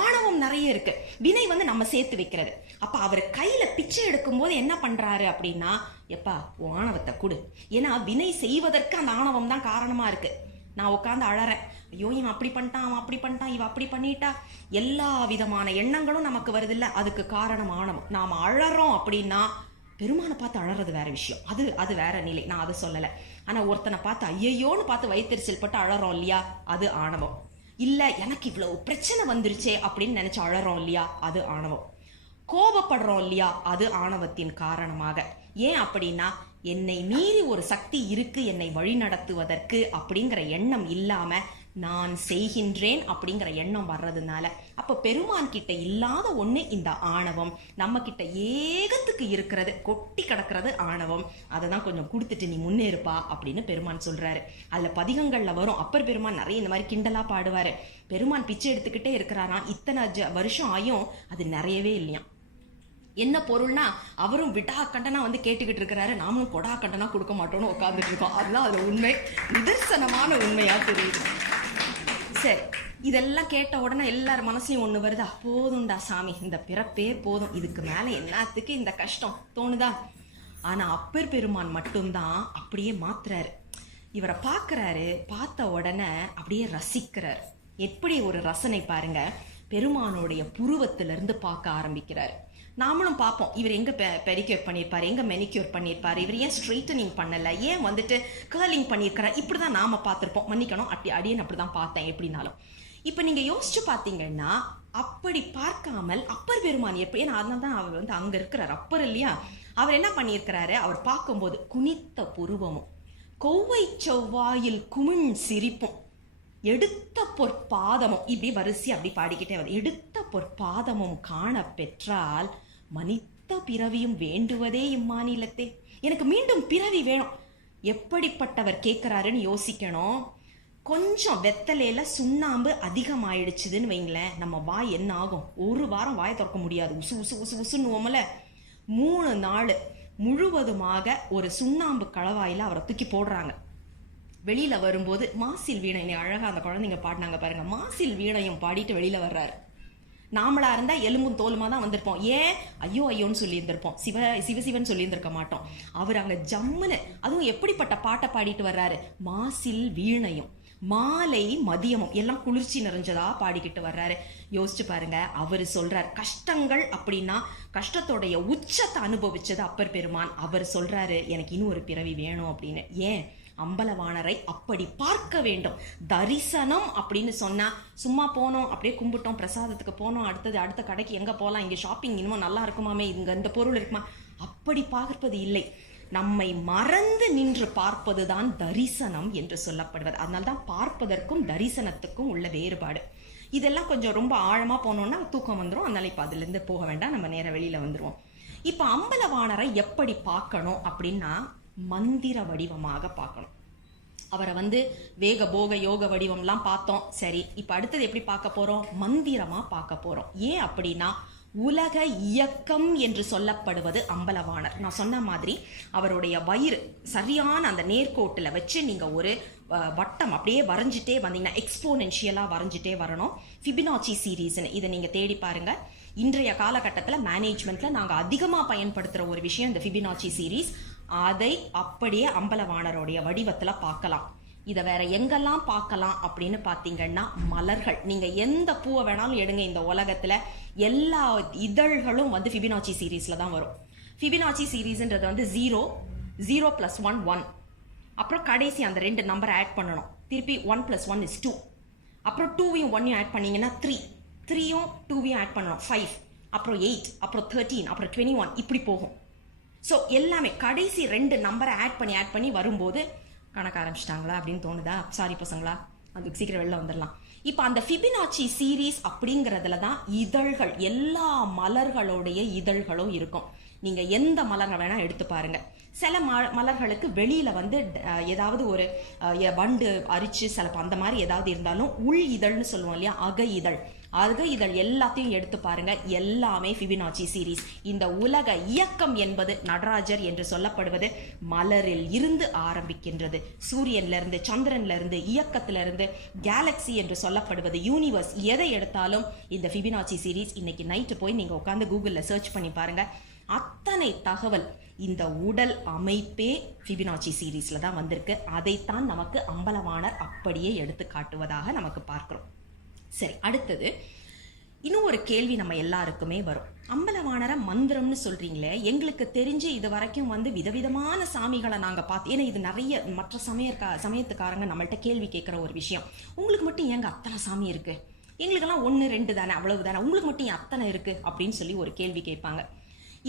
ஆணவம் நிறைய இருக்கு. வினை நம்ம சேர்த்து வைக்கிறது. அப்ப அவர் கையில பிச்சை எடுக்கும் போது என்ன பண்றாரு அப்படின்னா, எப்பா ஆணவத்தை கொடு. ஏன்னா வினை செய்வதற்கு அந்த ஆணவம் தான் காரணமா இருக்கு. நான் உட்காந்து அழறேன், ஐயோ இவன் அப்படி பண்ணிட்டான், அவன் அப்படி பண்ணிட்டான், இவன் அப்படி பண்ணிட்டா, எல்லா விதமான எண்ணங்களும் நமக்கு வருது இல்ல, அதுக்கு காரணம் ஆணவம். நாம அழறோம் அப்படின்னா பெருமானை பார்த்து அழறது வேற விஷயம், அது வேற நிலை, நான் அதை சொல்லலை. ஆனா ஒருத்தனை பார்த்து ஐயோன்னு பார்த்து வயிற்றுச்சல் பட்டு அழறோம் இல்லையா, அது ஆணவம். இல்ல எனக்கு இவ்வளவு பிரச்சனை வந்துருச்சே அப்படின்னு நினைச்சு அழறோம் இல்லையா, அது ஆணவம். கோபப்படுறோம் இல்லையா, அது ஆணவத்தின் காரணமாக. ஏன் அப்படின்னா என்னை மீறி ஒரு சக்தி இருக்கு என்னை வழி நடத்துவதற்கு அப்படிங்கிற எண்ணம் இல்லாம நான் செய்கின்றேன் அப்படிங்கிற எண்ணம் வர்றதுனால. அப்ப பெருமான் கிட்ட இல்லாத ஒண்ணு இந்த ஆணவம். நம்ம கிட்ட ஏகத்துக்கு இருக்கிறது, கொட்டி கிடக்கிறது ஆணவம். அததான் கொஞ்சம் கொடுத்துட்டு நீ முன்னேறுப்பா அப்படின்னு பெருமான் சொல்றாரு. அதுல பதிகங்கள்ல வரும். அப்பர் பெருமான் நிறைய இந்த மாதிரி கிண்டலா பாடுவாரு. பெருமான் பிச்சை எடுத்துக்கிட்டே இருக்கிறாராம், இத்தனை வருஷம் ஆயும் அது நிறையவே இல்லையா. என்ன பொருள்னா அவரும் விடா கண்டனா கேட்டுக்கிட்டு இருக்கிறாரு, நாமளும் கொடா கண்டனா கொடுக்க மாட்டோம்னு உட்கார்ந்துட்டு இருக்கோம். அதுதான் அது உண்மை, நிதர்சனமான உண்மையா தெரியுது. சரி, இதெல்லாம் கேட்ட உடனே எல்லார் மனசுலயும் ஒண்ணு வருதா, போதும்டா சாமி, இந்த பிறப்பே போதும், இதுக்கு மேல என்னத்துக்கு இந்த கஷ்டம் தோணுதா. ஆனா அப்பர் பெருமான் மட்டும்தான் அப்படியே மாத்துறாரு. இவரை பார்க்கறாரு, பார்த்த உடனே அப்படியே ரசிக்கிறார். எப்படி ஒரு ரசனை பாருங்க. பெருமானுடைய புருவத்திலிருந்து பார்க்க ஆரம்பிக்கிறார். நாமளும் பார்ப்போம், இவர் எங்க பெரிக்யூர் பண்ணியிருப்பாரு, எங்க மெனிக்யூர் பண்ணியிருப்பாரு, இவர் ஏன் ஸ்ட்ரெயிட்டனிங் பண்ணல, ஏன் கர்லிங் பண்ணியிருக்கிறார், இப்படிதான் நாம பார்த்திருப்போம். மன்னிக்கணும், அடியேன் அப்படிதான் பார்த்தேன் எப்படினாலும். இப்ப நீங்க யோசிச்சு பார்த்தீங்கன்னா அப்படி பார்க்காமல் அப்பர் பெருமான் எப்படி, ஏன்னா அதனால தான் அவர் அங்க இருக்கிறார், அப்பர் இல்லையா. அவர் என்ன பண்ணியிருக்கிறாரு, அவர் பார்க்கும்போது குனித்த புருவமும் கொவ்வை செவ்வாயில் குமிழ் சிரிப்பும் எடுத்த பொற்பாதமும், இப்படி வரிசை அப்படி பாடிக்கிட்டே வந்து, எடுத்த பொற்பாதமும் காண பெற்றால் மனித்த பிறவியும் வேண்டுவதே இம்மாநிலத்தே. எனக்கு மீண்டும் பிறவி வேணும். எப்படிப்பட்டவர் கேட்கிறாருன்னு யோசிக்கணும். கொஞ்சம் வெத்தலையில சுண்ணாம்பு அதிகமாயிடுச்சுதுன்னு வைங்களேன், நம்ம வாய் என்ன ஆகும்? ஒரு வாரம் வாயை திறக்க முடியாது. உசு உசு உசு உசுன்னுவோம்ல. 3 நாள் முழுவதுமாக ஒரு சுண்ணாம்பு கலவாயில அவரை தூக்கி போடுறாங்க. வெளியில வரும்போது மாசில் வீணை, அழகா அந்த குழந்தைங்க பாடினாங்க பாருங்க, மாசில் வீணையும் பாடிட்டு வெளியில வர்றாரு. நாமளா இருந்தா எலும்பும் தோலுமா தான் வந்திருப்போம். ஏன் ஐயோ ஐயோன்னு சொல்லி இருந்திருப்போம், சிவசிவன் சொல்லி இருந்திருக்க மாட்டோம். அவர் அங்க ஜம்முன்னு, அதுவும் எப்படிப்பட்ட பாட்டை பாடிட்டு வர்றாரு, மாசில் வீணையும் மாலை மதியமும் எல்லாம் குளிர்ச்சி நிறைஞ்சதா பாடிக்கிட்டு வர்றாரு. யோசிச்சு பாருங்க. அவரு சொல்றாரு கஷ்டங்கள் அப்படின்னா கஷ்டத்தோடைய உச்சத்தை அனுபவிச்சது அப்பர் பெருமான். அவர் சொல்றாரு எனக்கு இன்னும் ஒரு பிறவி வேணும் அப்படின்னு. ஏன்? அம்பலவாணரை அப்படி பார்க்க வேண்டும். தரிசனம் அப்படின்னு சொன்னா சும்மா போனோம், அப்படியே கும்பிட்டோம், பிரசாதத்துக்கு போனோம், அடுத்த கடைக்கு எங்க போகலாம், இங்க ஷாப்பிங் இன்னும் நல்லா இருக்குமாமே, இங்க இந்த பொருள் இருக்குமா, அப்படி பார்ப்பது இல்லை. நம்மை மறந்து நின்று பார்ப்பதுதான் தரிசனம் என்று சொல்லப்படுவது. அதனால்தான் பார்ப்பதற்கும் தரிசனத்துக்கும் உள்ள வேறுபாடு. இதெல்லாம் கொஞ்சம் ரொம்ப ஆழமா போனோம்னா தூக்கம் வந்துடும். அதனால இப்ப அதுல இருந்து போக வேண்டாம், நம்ம நேர வெளியில வந்துருவோம். இப்ப அம்பலவாணரை எப்படி பார்க்கணும் அப்படின்னா மந்திர வடிவமாக பார்க்கணும். அவரை வேக போக யோக வடிவம்லாம் பார்த்தோம். சரி, இப்ப அடுத்தது எப்படி பார்க்க போறோம்? மந்திரமா பார்க்க போறோம். ஏன் அப்படின்னா உலக இயக்கம் என்று சொல்லப்படுவது அம்பலவாணர். நான் சொன்ன மாதிரி அவருடைய வயிறு சரியான அந்த நேர்கோட்டில் வச்சு நீங்க ஒரு வட்டம் அப்படியே வரைஞ்சிட்டே வந்தீங்கன்னா எக்ஸ்போனென்ஷியலா வரைஞ்சிட்டே வரணும். ஃபிபனாச்சி சீரீஸ்னு இதை நீங்க தேடி பாருங்க. இன்றைய காலகட்டத்தில் மேனேஜ்மெண்ட்ல நாங்க அதிகமா பயன்படுத்துற ஒரு விஷயம் இந்த ஃபிபனாச்சி சீரீஸ். அதை அப்படியே அம்பலவாணருடைய வடிவத்துல பார்க்கலாம். இதை வேற எங்கெல்லாம் பார்க்கலாம் அப்படின்னு பார்த்தீங்கன்னா மலர்கள், நீங்க எந்த பூவை வேணாலும் எடுங்க, இந்த உலகத்துல எல்லா இதழ்களும் ஃபிபனாச்சி சீரீஸ்ல தான் வரும். ஃபிபனாச்சி சீரீஸ்ன்றது 0 0 + 1 1, அப்புறம் கடைசி அந்த 2 நம்பர் ஆட் பண்ணணும். திருப்பி 1 + 1 = 2, அப்புறம் 2வையும் 1ஐயும் ஆட் பண்ணீங்கன்னா 3, 3யும் 2வையும் ஆட் பண்ணணும் 5, அப்புறம் 8, அப்புறம் 13, அப்புறம் 21, இப்படி போகும். ஸோ எல்லாமே கடைசி 2 நம்பரை ஆட் பண்ணி வரும்போது கணக்கு ஆரம்பிச்சிட்டாங்களா அப்படின்னு தோணுதா? சாரி பசங்களா, அதுக்கு சீக்கிரம் வெளில வந்துடலாம். இப்போ அந்த ஃபிபனாச்சி சீரீஸ் அப்படிங்கிறதுல தான் இதழ்கள், எல்லா மலர்களுடைய இதழ்களும் இருக்கும். நீங்க எந்த மலர்கள் வேணா எடுத்து பாருங்க. சில மலர்களுக்கு வெளியில ஏதாவது ஒரு வண்டு அரிச்சு சிலப்போ அந்த மாதிரி ஏதாவது இருந்தாலும் உள் இதழ்னு சொல்லுவோம் இல்லையா, அக இதழ் எல்லாத்தையும் எடுத்து பாருங்க, எல்லாமே ஃபிபனாச்சி சீரீஸ். இந்த உலக இயக்கம் என்பது நடராஜர் என்று சொல்லப்படுவது மலரில் இருந்து ஆரம்பிக்கின்றது. சூரியன்ல இருந்து, சந்திரன்ல இருந்து, இயக்கத்துல இருந்து, கேலக்சி என்று சொல்லப்படுவது யூனிவர்ஸ், எதை எடுத்தாலும் இந்த ஃபிபனாச்சி சீரீஸ். இன்னைக்கு நைட்டு போய் நீங்க உட்காந்து கூகுள்ல சர்ச் பண்ணி பாருங்க, அத்தனை தகவல் இந்த உடல் அமைப்பே ஃபிபனாச்சி சீரீஸ்ல தான் வந்திருக்கு. அதைத்தான் நமக்கு அம்பலவாணர் அப்படியே எடுத்து காட்டுவதாக நமக்கு பார்க்கிறோம். சரி, அடுத்தது இன்னும் ஒரு கேள்வி நம்ம எல்லாருக்குமே வரும். அம்பலவாணரை மந்திரம்னு சொல்றீங்களே, எங்களுக்கு தெரிஞ்சு இது வரைக்கும் விதவிதமான சாமிகளை நாங்க பார்த்து, ஏன்னா இது நிறைய மற்ற சமயத்துக்காரங்க நம்மள்ட்ட கேள்வி கேட்கிற ஒரு விஷயம். உங்களுக்கு மட்டும் ஏங்க அத்தனை சாமி இருக்கு, எங்களுக்கெல்லாம் 1 2 தானே, அவ்வளவு தானே, உங்களுக்கு மட்டும் ஏன் அத்தனை இருக்கு அப்படின்னு சொல்லி ஒரு கேள்வி கேட்பாங்க.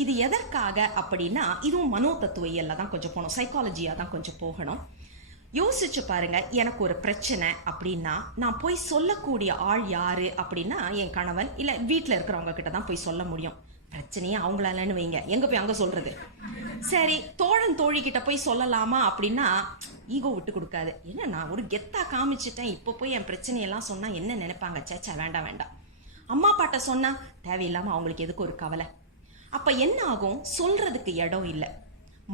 இது எதற்காக அப்படின்னா, இதுவும் மனோ தத்துவியல்ல தான் கொஞ்சம் போகணும், சைக்காலஜியா தான் கொஞ்சம் போகணும். யோசிச்சு பாருங்க, எனக்கு ஒரு பிரச்சனை அப்படின்னா நான் போய் சொல்லக்கூடிய ஆள் யாரு அப்படின்னா என் கணவன் இல்ல வீட்டுல இருக்கிறவங்க கிட்ட தான் போய் சொல்ல முடியும். பிரச்சனையே அவங்களாலன்னு வைங்க, எங்க போய் அங்க சொல்றது? சரி, தோழன் தோழி கிட்ட போய் சொல்லலாமா அப்படின்னா ஈகோ விட்டு கொடுக்காது. என்ன நான் ஒரு கெத்தா காமிச்சிட்டேன், இப்போ போய் என் பிரச்சனையெல்லாம் சொன்னா என்ன நினைப்பாங்க, சேச்சா வேண்டாம் வேண்டாம். அம்மா அப்பாட்ட சொன்னா தேவையில்லாம அவங்களுக்கு எதுக்கு ஒரு கவலை. அப்ப என்ன ஆகும், சொல்றதுக்கு இடம் இல்லை,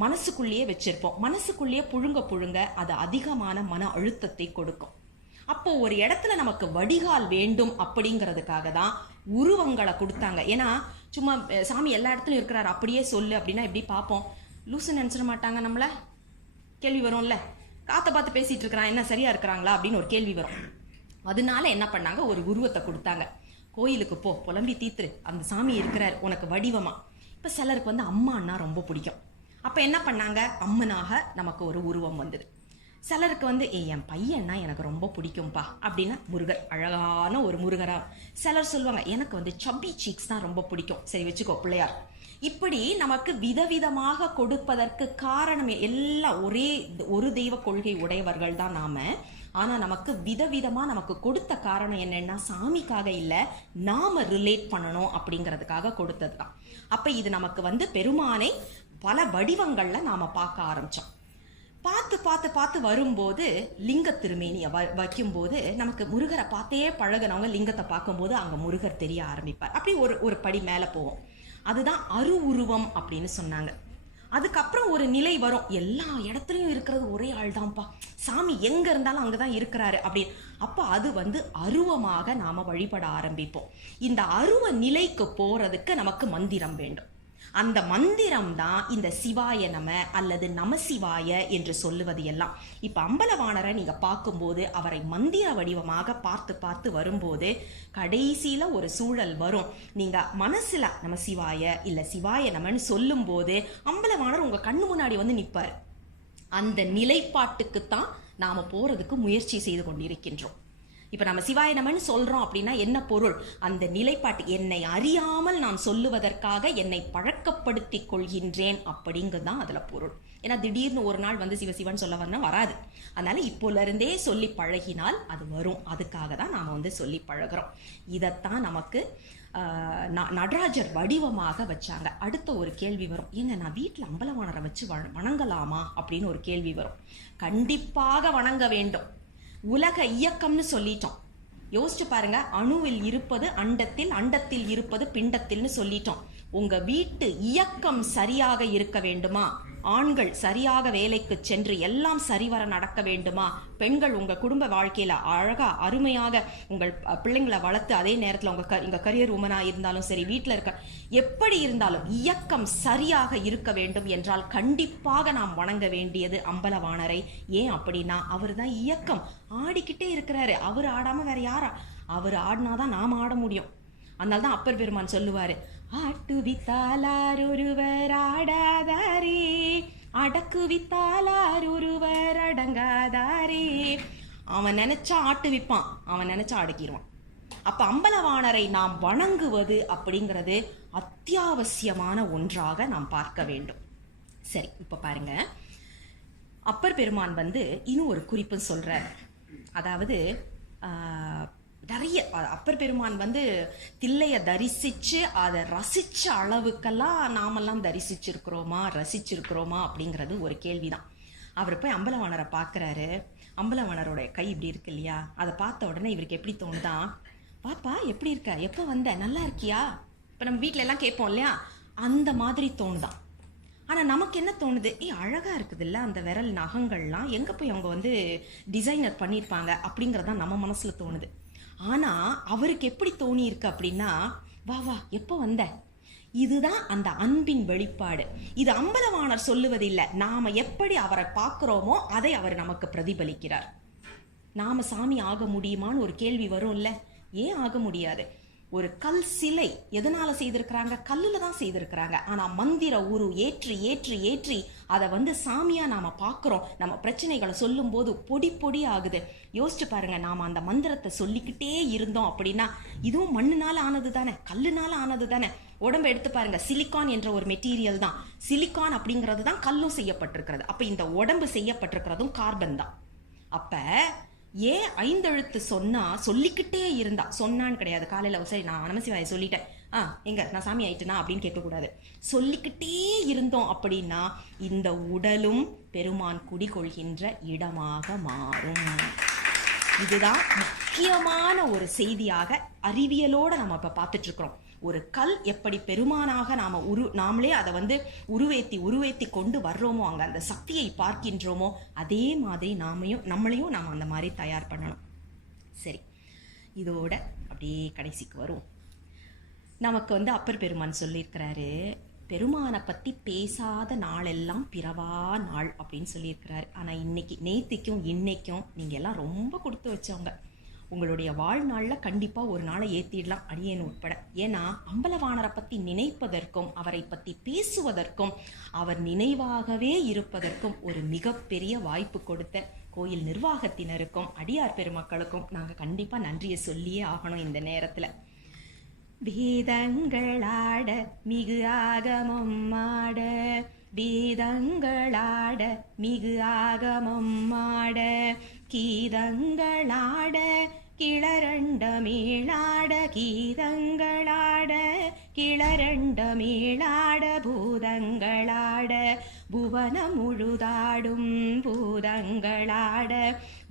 மனசுக்குள்ளேயே வச்சிருப்போம். மனசுக்குள்ளேயே புழுங்க அது அதிகமான மன அழுத்தத்தை கொடுக்கும். அப்போ ஒரு இடத்துல நமக்கு வடிகால் வேண்டும் அப்படிங்கிறதுக்காக தான் உருவங்களை கொடுத்தாங்க. ஏன்னா சும்மா சாமி எல்லா இடத்துலயும் இருக்கிறாரு அப்படியே சொல்லு அப்படின்னா எப்படி பார்ப்போம், லூசு நினைச்சிட மாட்டாங்க நம்மள? கேள்வி வரும்ல, காத்த பார்த்து பேசிட்டு இருக்கிறான், என்ன சரியா இருக்கிறாங்களா அப்படின்னு ஒரு கேள்வி வரும். அதனால என்ன பண்ணாங்க, ஒரு உருவத்தை கொடுத்தாங்க. கோயிலுக்கு போ, புலம்பி தீத்துரு, அந்த சாமி இருக்கிறார் உனக்கு வடிவமா. இப்ப சிலருக்கு அம்மான்னா ரொம்ப பிடிக்கும். அப்ப என்ன பண்ணாங்க, அம்மனாக நமக்கு ஒரு உருவம் வந்தது. சிலருக்கு என் பையன்னா எனக்கு ரொம்ப பிடிக்கும்பா அப்படின்னா முருகர், அழகான ஒரு முருகரா. சிலர் சொல்லுவாங்க எனக்கு சப்பி சீக்ஸ் தான் ரொம்ப பிடிக்கும், சரி வச்சுக்கோ பிள்ளையார். இப்படி நமக்கு விதவிதமாக கொடுப்பதற்கு காரணம் எல்லாம் ஒரு தெய்வ கொள்கை உடையவர்கள் தான் நாம. ஆனா நமக்கு விதவிதமா நமக்கு கொடுத்த காரணம் என்னன்னா சாமிக்காக இல்ல, நாம ரிலேட் பண்ணணும் அப்படிங்கிறதுக்காக கொடுத்தது தான். அப்ப இது நமக்கு பெருமானை பல வடிவங்கள்ல நாம பார்க்க ஆரம்பிச்சோம். பார்த்து பார்த்து பார்த்து வரும்போது லிங்க திருமேனியை வைக்கும்போது நமக்கு முருகரை பார்த்தே பழகினவங்க லிங்கத்தை பார்க்கும்போது அங்கே முருகர் தெரிய ஆரம்பிப்பார். அப்படி ஒரு படி மேலே போவோம். அதுதான் அரு உருவம் அப்படின்னு சொன்னாங்க. அதுக்கப்புறம் ஒரு நிலை வரும், எல்லா இடத்துலையும் இருக்கிறது ஒரே ஆள் தான்ப்பா, சாமி எங்கே இருந்தாலும் அங்கே தான் இருக்கிறாரு அப்படின்னு. அப்போ அது அருவமாக நாம் வழிபட ஆரம்பிப்போம். இந்த அருவ நிலைக்கு போகிறதுக்கு நமக்கு மந்திரம் வேண்டும். அந்த மந்திரம் தான் இந்த சிவாய நம அல்லது நமசிவாய என்று சொல்லுவது எல்லாம். இப்போ அம்பலவாணரை நீங்கள் பார்க்கும்போது அவரை மந்திர வடிவமாக பார்த்து பார்த்து வரும்போது கடைசியில் ஒரு சூழல் வரும். நீங்கள் மனசில் நமசிவாய இல்லை சிவாய நமன்னு சொல்லும்போது அம்பலவாணர் உங்கள் கண்ணு முன்னாடி வந்து நிற்பார். அந்த நிலைப்பாட்டுக்குத்தான் நாம் போகிறதுக்கு முயற்சி செய்து கொண்டிருக்கின்றோம். இப்போ நம்ம சிவாய நமன்னு சொல்கிறோம் அப்படின்னா என்ன பொருள்? அந்த நிலைப்பாட்டு, என்னை அறியாமல் நான் சொல்லுவதற்காக என்னை பழக்கப்படுத்தி கொள்கின்றேன் அப்படிங்கிறது தான் அதில் பொருள். ஏன்னா திடீர்னு ஒரு நாள் வந்து சிவசிவன் சொல்ல வரணும் வராது. அதனால் இப்போலேருந்தே சொல்லி பழகினால் அது வரும். அதுக்காக தான் நாம் வந்து சொல்லி பழகிறோம். இதைத்தான் நமக்கு நடராஜர் வடிவமாக வச்சாங்க. அடுத்த ஒரு கேள்வி வரும், ஏங்க நான் வீட்டில் அம்பலவாணரை வச்சு வணங்கலாமா அப்படின்னு ஒரு கேள்வி வரும். கண்டிப்பாக வணங்க வேண்டும். உலக இயக்கம்னு சொல்லிட்டோம். யோசிச்சு பாருங்க, அணுவில் இருப்பது அண்டத்தில், அண்டத்தில் இருப்பது பிண்டத்தில்னு சொல்லிட்டோம். உங்க வீட்டு இயக்கம் சரியாக இருக்க வேண்டுமா? ஆண்கள் சரியாக வேலைக்கு சென்று எல்லாம் சரிவர நடக்க வேண்டுமா? பெண்கள் உங்க குடும்ப வாழ்க்கையில அழகா அருமையாக உங்கள் பிள்ளைங்களை வளர்த்து அதே நேரத்தில் உங்க கரியர் உமனா இருந்தாலும் சரி, வீட்டில் இருக்க எப்படி இருந்தாலும் இயக்கம் சரியாக இருக்க வேண்டும் என்றால் கண்டிப்பாக நாம் வணங்க வேண்டியது அம்பலவாணரை. ஏன் அப்படின்னா அவர் தான் இயக்கம், ஆடிக்கிட்டே இருக்கிறாரு. அவர் ஆடாம வேற யாரா? அவர் ஆடினாதான் நாம் ஆட முடியும். அதனால தான் அப்பர் பெருமான் சொல்லுவாரு, ஆட்டு வித்தாலார் ஒருவர் ஆடாதாரே, அடக்கு வித்தாலார் ஒருவர் அடங்காதாரே. அவன் நினைச்சா ஆட்டு விப்பான், அவன் நினைச்சா அடக்கிடுவான். அப்ப அம்பலவாணரை நாம் வணங்குவது அப்படிங்கிறது அத்தியாவசியமான ஒன்றாக நாம் பார்க்க வேண்டும். சரி, இப்ப பாருங்க, அப்பர் பெருமான் வந்து இன்னும் ஒரு குறிப்பு சொல்றார். அதாவது நிறைய அப்பர் பெருமான் வந்து தில்லையை தரிசிச்சு அதை ரசிச்ச அளவுக்கெல்லாம் நாமெல்லாம் தரிசிச்சிருக்கிறோமா ரசிச்சிருக்கிறோமா அப்படிங்கிறது ஒரு கேள்விதான். அவர் போய் அம்பலவாணரை பார்க்குறாரு. அம்பலவாணரோட கை இப்படி இருக்கு இல்லையா, அதை பார்த்த உடனே இவருக்கு எப்படி தோணுதான், பாப்பா எப்படி இருக்க, எப்போ வந்த, நல்லா இருக்கியா? இப்போ நம்ம வீட்டில எல்லாம் கேட்போம் இல்லையா, அந்த மாதிரி தோணுதான். ஆனால் நமக்கு என்ன தோணுது, அழகாக இருக்குது இல்லை அந்த விரல் நகங்கள்லாம், எங்கே போய் அவங்க வந்து டிசைனர் பண்ணியிருப்பாங்க அப்படிங்கிறதான் நம்ம மனசில் தோணுது. ஆனால் அவருக்கு எப்படி தோணி இருக்கு அப்படின்னா, வா வா எப்போ வந்த, இதுதான் அந்த அன்பின் வெளிப்பாடு. இது அம்பலவாணர் சொல்லுவதில்லை, நாம எப்படி அவரை பார்க்குறோமோ அதை அவர் நமக்கு பிரதிபலிக்கிறார். நாம சாமி ஆக முடியுமான்னு ஒரு கேள்வி வரும் இல்லை, ஏன் ஆக முடியாது? ஒரு கல் சிலை எதனால செய்திருக்கிறாங்க? கல்லுல தான் செய்திருக்கிறாங்க. ஆனா மந்திர உரு ஏற்றி ஏற்றி ஏற்றி அதை வந்து சாமியா நாம பார்க்கிறோம். நம்ம பிரச்சனைகளை சொல்லும் போது பொடி பொடி ஆகுது. யோசிச்சு பாருங்க, நாம அந்த மந்திரத்தை சொல்லிக்கிட்டே இருந்தோம் அப்படின்னா, இதுவும் மண்ணுனால ஆனது தானே, கல்லுனால ஆனது தானே. உடம்பு எடுத்து பாருங்க, சிலிக்கான் என்ற ஒரு மெட்டீரியல் தான். சிலிக்கான் அப்படிங்கிறது தான் கல்லும் செய்யப்பட்டிருக்கிறது. அப்ப இந்த உடம்பு செய்யப்பட்டிருக்கிறதும் கார்பன் தான். அப்ப ஏன் 5 எழுத்து சொன்னா சொல்லிக்கிட்டே இருந்தா, சொன்னான்னு கிடையாது, காலையில் சரி நான் நமசிவாய சொல்லிட்டேன், எங்க நான் சாமி ஆயிட்டுனா அப்படின்னு கேட்கக்கூடாது. சொல்லிக்கிட்டே இருந்தோம் அப்படின்னா இந்த உடலும் பெருமான் குடிகொள்கின்ற இடமாக மாறும். இதுதான் முக்கியமான ஒரு செய்தியாக அறிவியலோட நம்ம இப்ப பார்த்துட்டு இருக்கிறோம். ஒரு கல் எப்படி பெருமானாக நாமளே அதை வந்து உருவேத்தி கொண்டு வர்றோமோ, அங்க அந்த சக்தியை பார்க்கின்றோமோ, அதே மாதிரி நம்மளையும் நாம் அந்த மாதிரி தயார் பண்ணணும். சரி, இதோட அப்படியே கடைசிக்கு வரும். நமக்கு வந்து அப்பர் பெருமான் சொல்லியிருக்கிறாரு, பெருமானை பத்தி பேசாத நாளெல்லாம் பிறவா நாள் அப்படின்னு சொல்லியிருக்கிறாரு. ஆனா இன்னைக்கு நேத்திக்கும் இன்னைக்கும் நீங்க எல்லாம் ரொம்ப கொடுத்து வச்சவங்க. உங்களுடைய வாழ்நாளில் கண்டிப்பாக ஒரு நாளை ஏற்றிடலாம், அடியேன் உட்பட. ஏன்னா அம்பலவாணரை பற்றி நினைப்பதற்கும் அவரை பற்றி பேசுவதற்கும் அவர் நினைவாகவே இருப்பதற்கும் ஒரு மிகப்பெரிய வாய்ப்பு கொடுத்த கோயில் நிர்வாகத்தினருக்கும் அடியார் பெருமக்களுக்கும் நாங்கள் கண்டிப்பாக நன்றியை சொல்லியே ஆகணும் இந்த நேரத்தில். வேதங்களாட மிகு ஆகமம் ஆட, வேதங்களாட மிகு ஆகமம் ஆட, கீதங்களாட கிளரண்ட மேளாட, கீதங்களாட கிளரண்ட மேளாட, பூதங்களாட புவன முழுதாடும் பூதங்களாட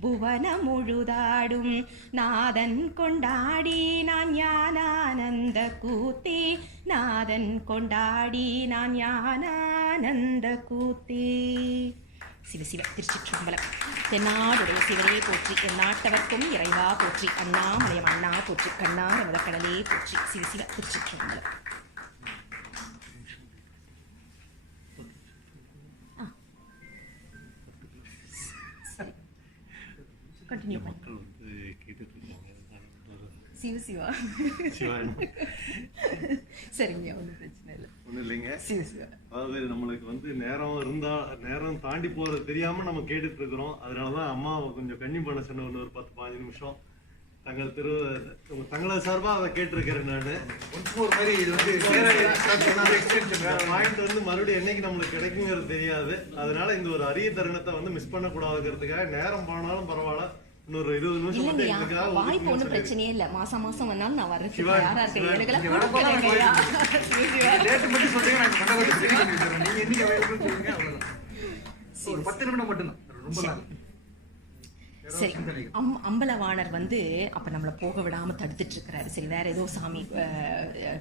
புவன முழுதாடும் நாதன் கொண்டாடி நான் ஞானானந்த கூத்தே நாதன் கொண்டாடி நான் ஞானானந்த கூத்தே. சிவ சிவ திருச்சிற்றம்பலம். தென்னாடுடைய சிவனே போற்றி, எந்நாட்டவர்க்கும் இறைவா போற்றி, அண்ணாமலையம் அண்ணா போற்றி, கண்ணார முதற்கடலே போற்றி. சிவ சிவ திருச்சிற்றம்பலம். கண்டினியூ பண்ணு. சிவ சிவா சரிங்க, ஒன்றும் பிரச்சனை இல்லை. ஒன்றும் இல்லைங்க. சிவ சிவா. அதாவது நம்மளுக்கு நேரம் தாண்டி போறது தெரியாம நம்ம கேட்டுட்டு இருக்கிறோம். அதனாலதான் அம்மா கொஞ்சம் கன்னி பண்ண சொன்ன ஒரு 10-15 நிமிஷம் தங்களது சார்பா அதை கேட்டிருக்கிறேன் நானு. வாங்கிட்டு வந்து மறுபடியும் என்னைக்கு நம்மளுக்கு கிடைக்குங்கிறது தெரியாது. அதனால இந்த ஒரு அரிய தருணத்தை மிஸ் பண்ண கூடாதுங்கிறதுக்காக நேரம் போனாலும் பரவாயில்ல, இன்னொரு 20 நிமிஷம் வாய்ப்பு ஒன்றும் பிரச்சனையே இல்லை. மாசம் வந்தாலும் நான் வரேன். சரி, அம்பலவாணர் அப்ப நம்மளை போக விடாம தடுத்துட்டு இருக்கிறாரு. சரி, வேற ஏதோ சாமி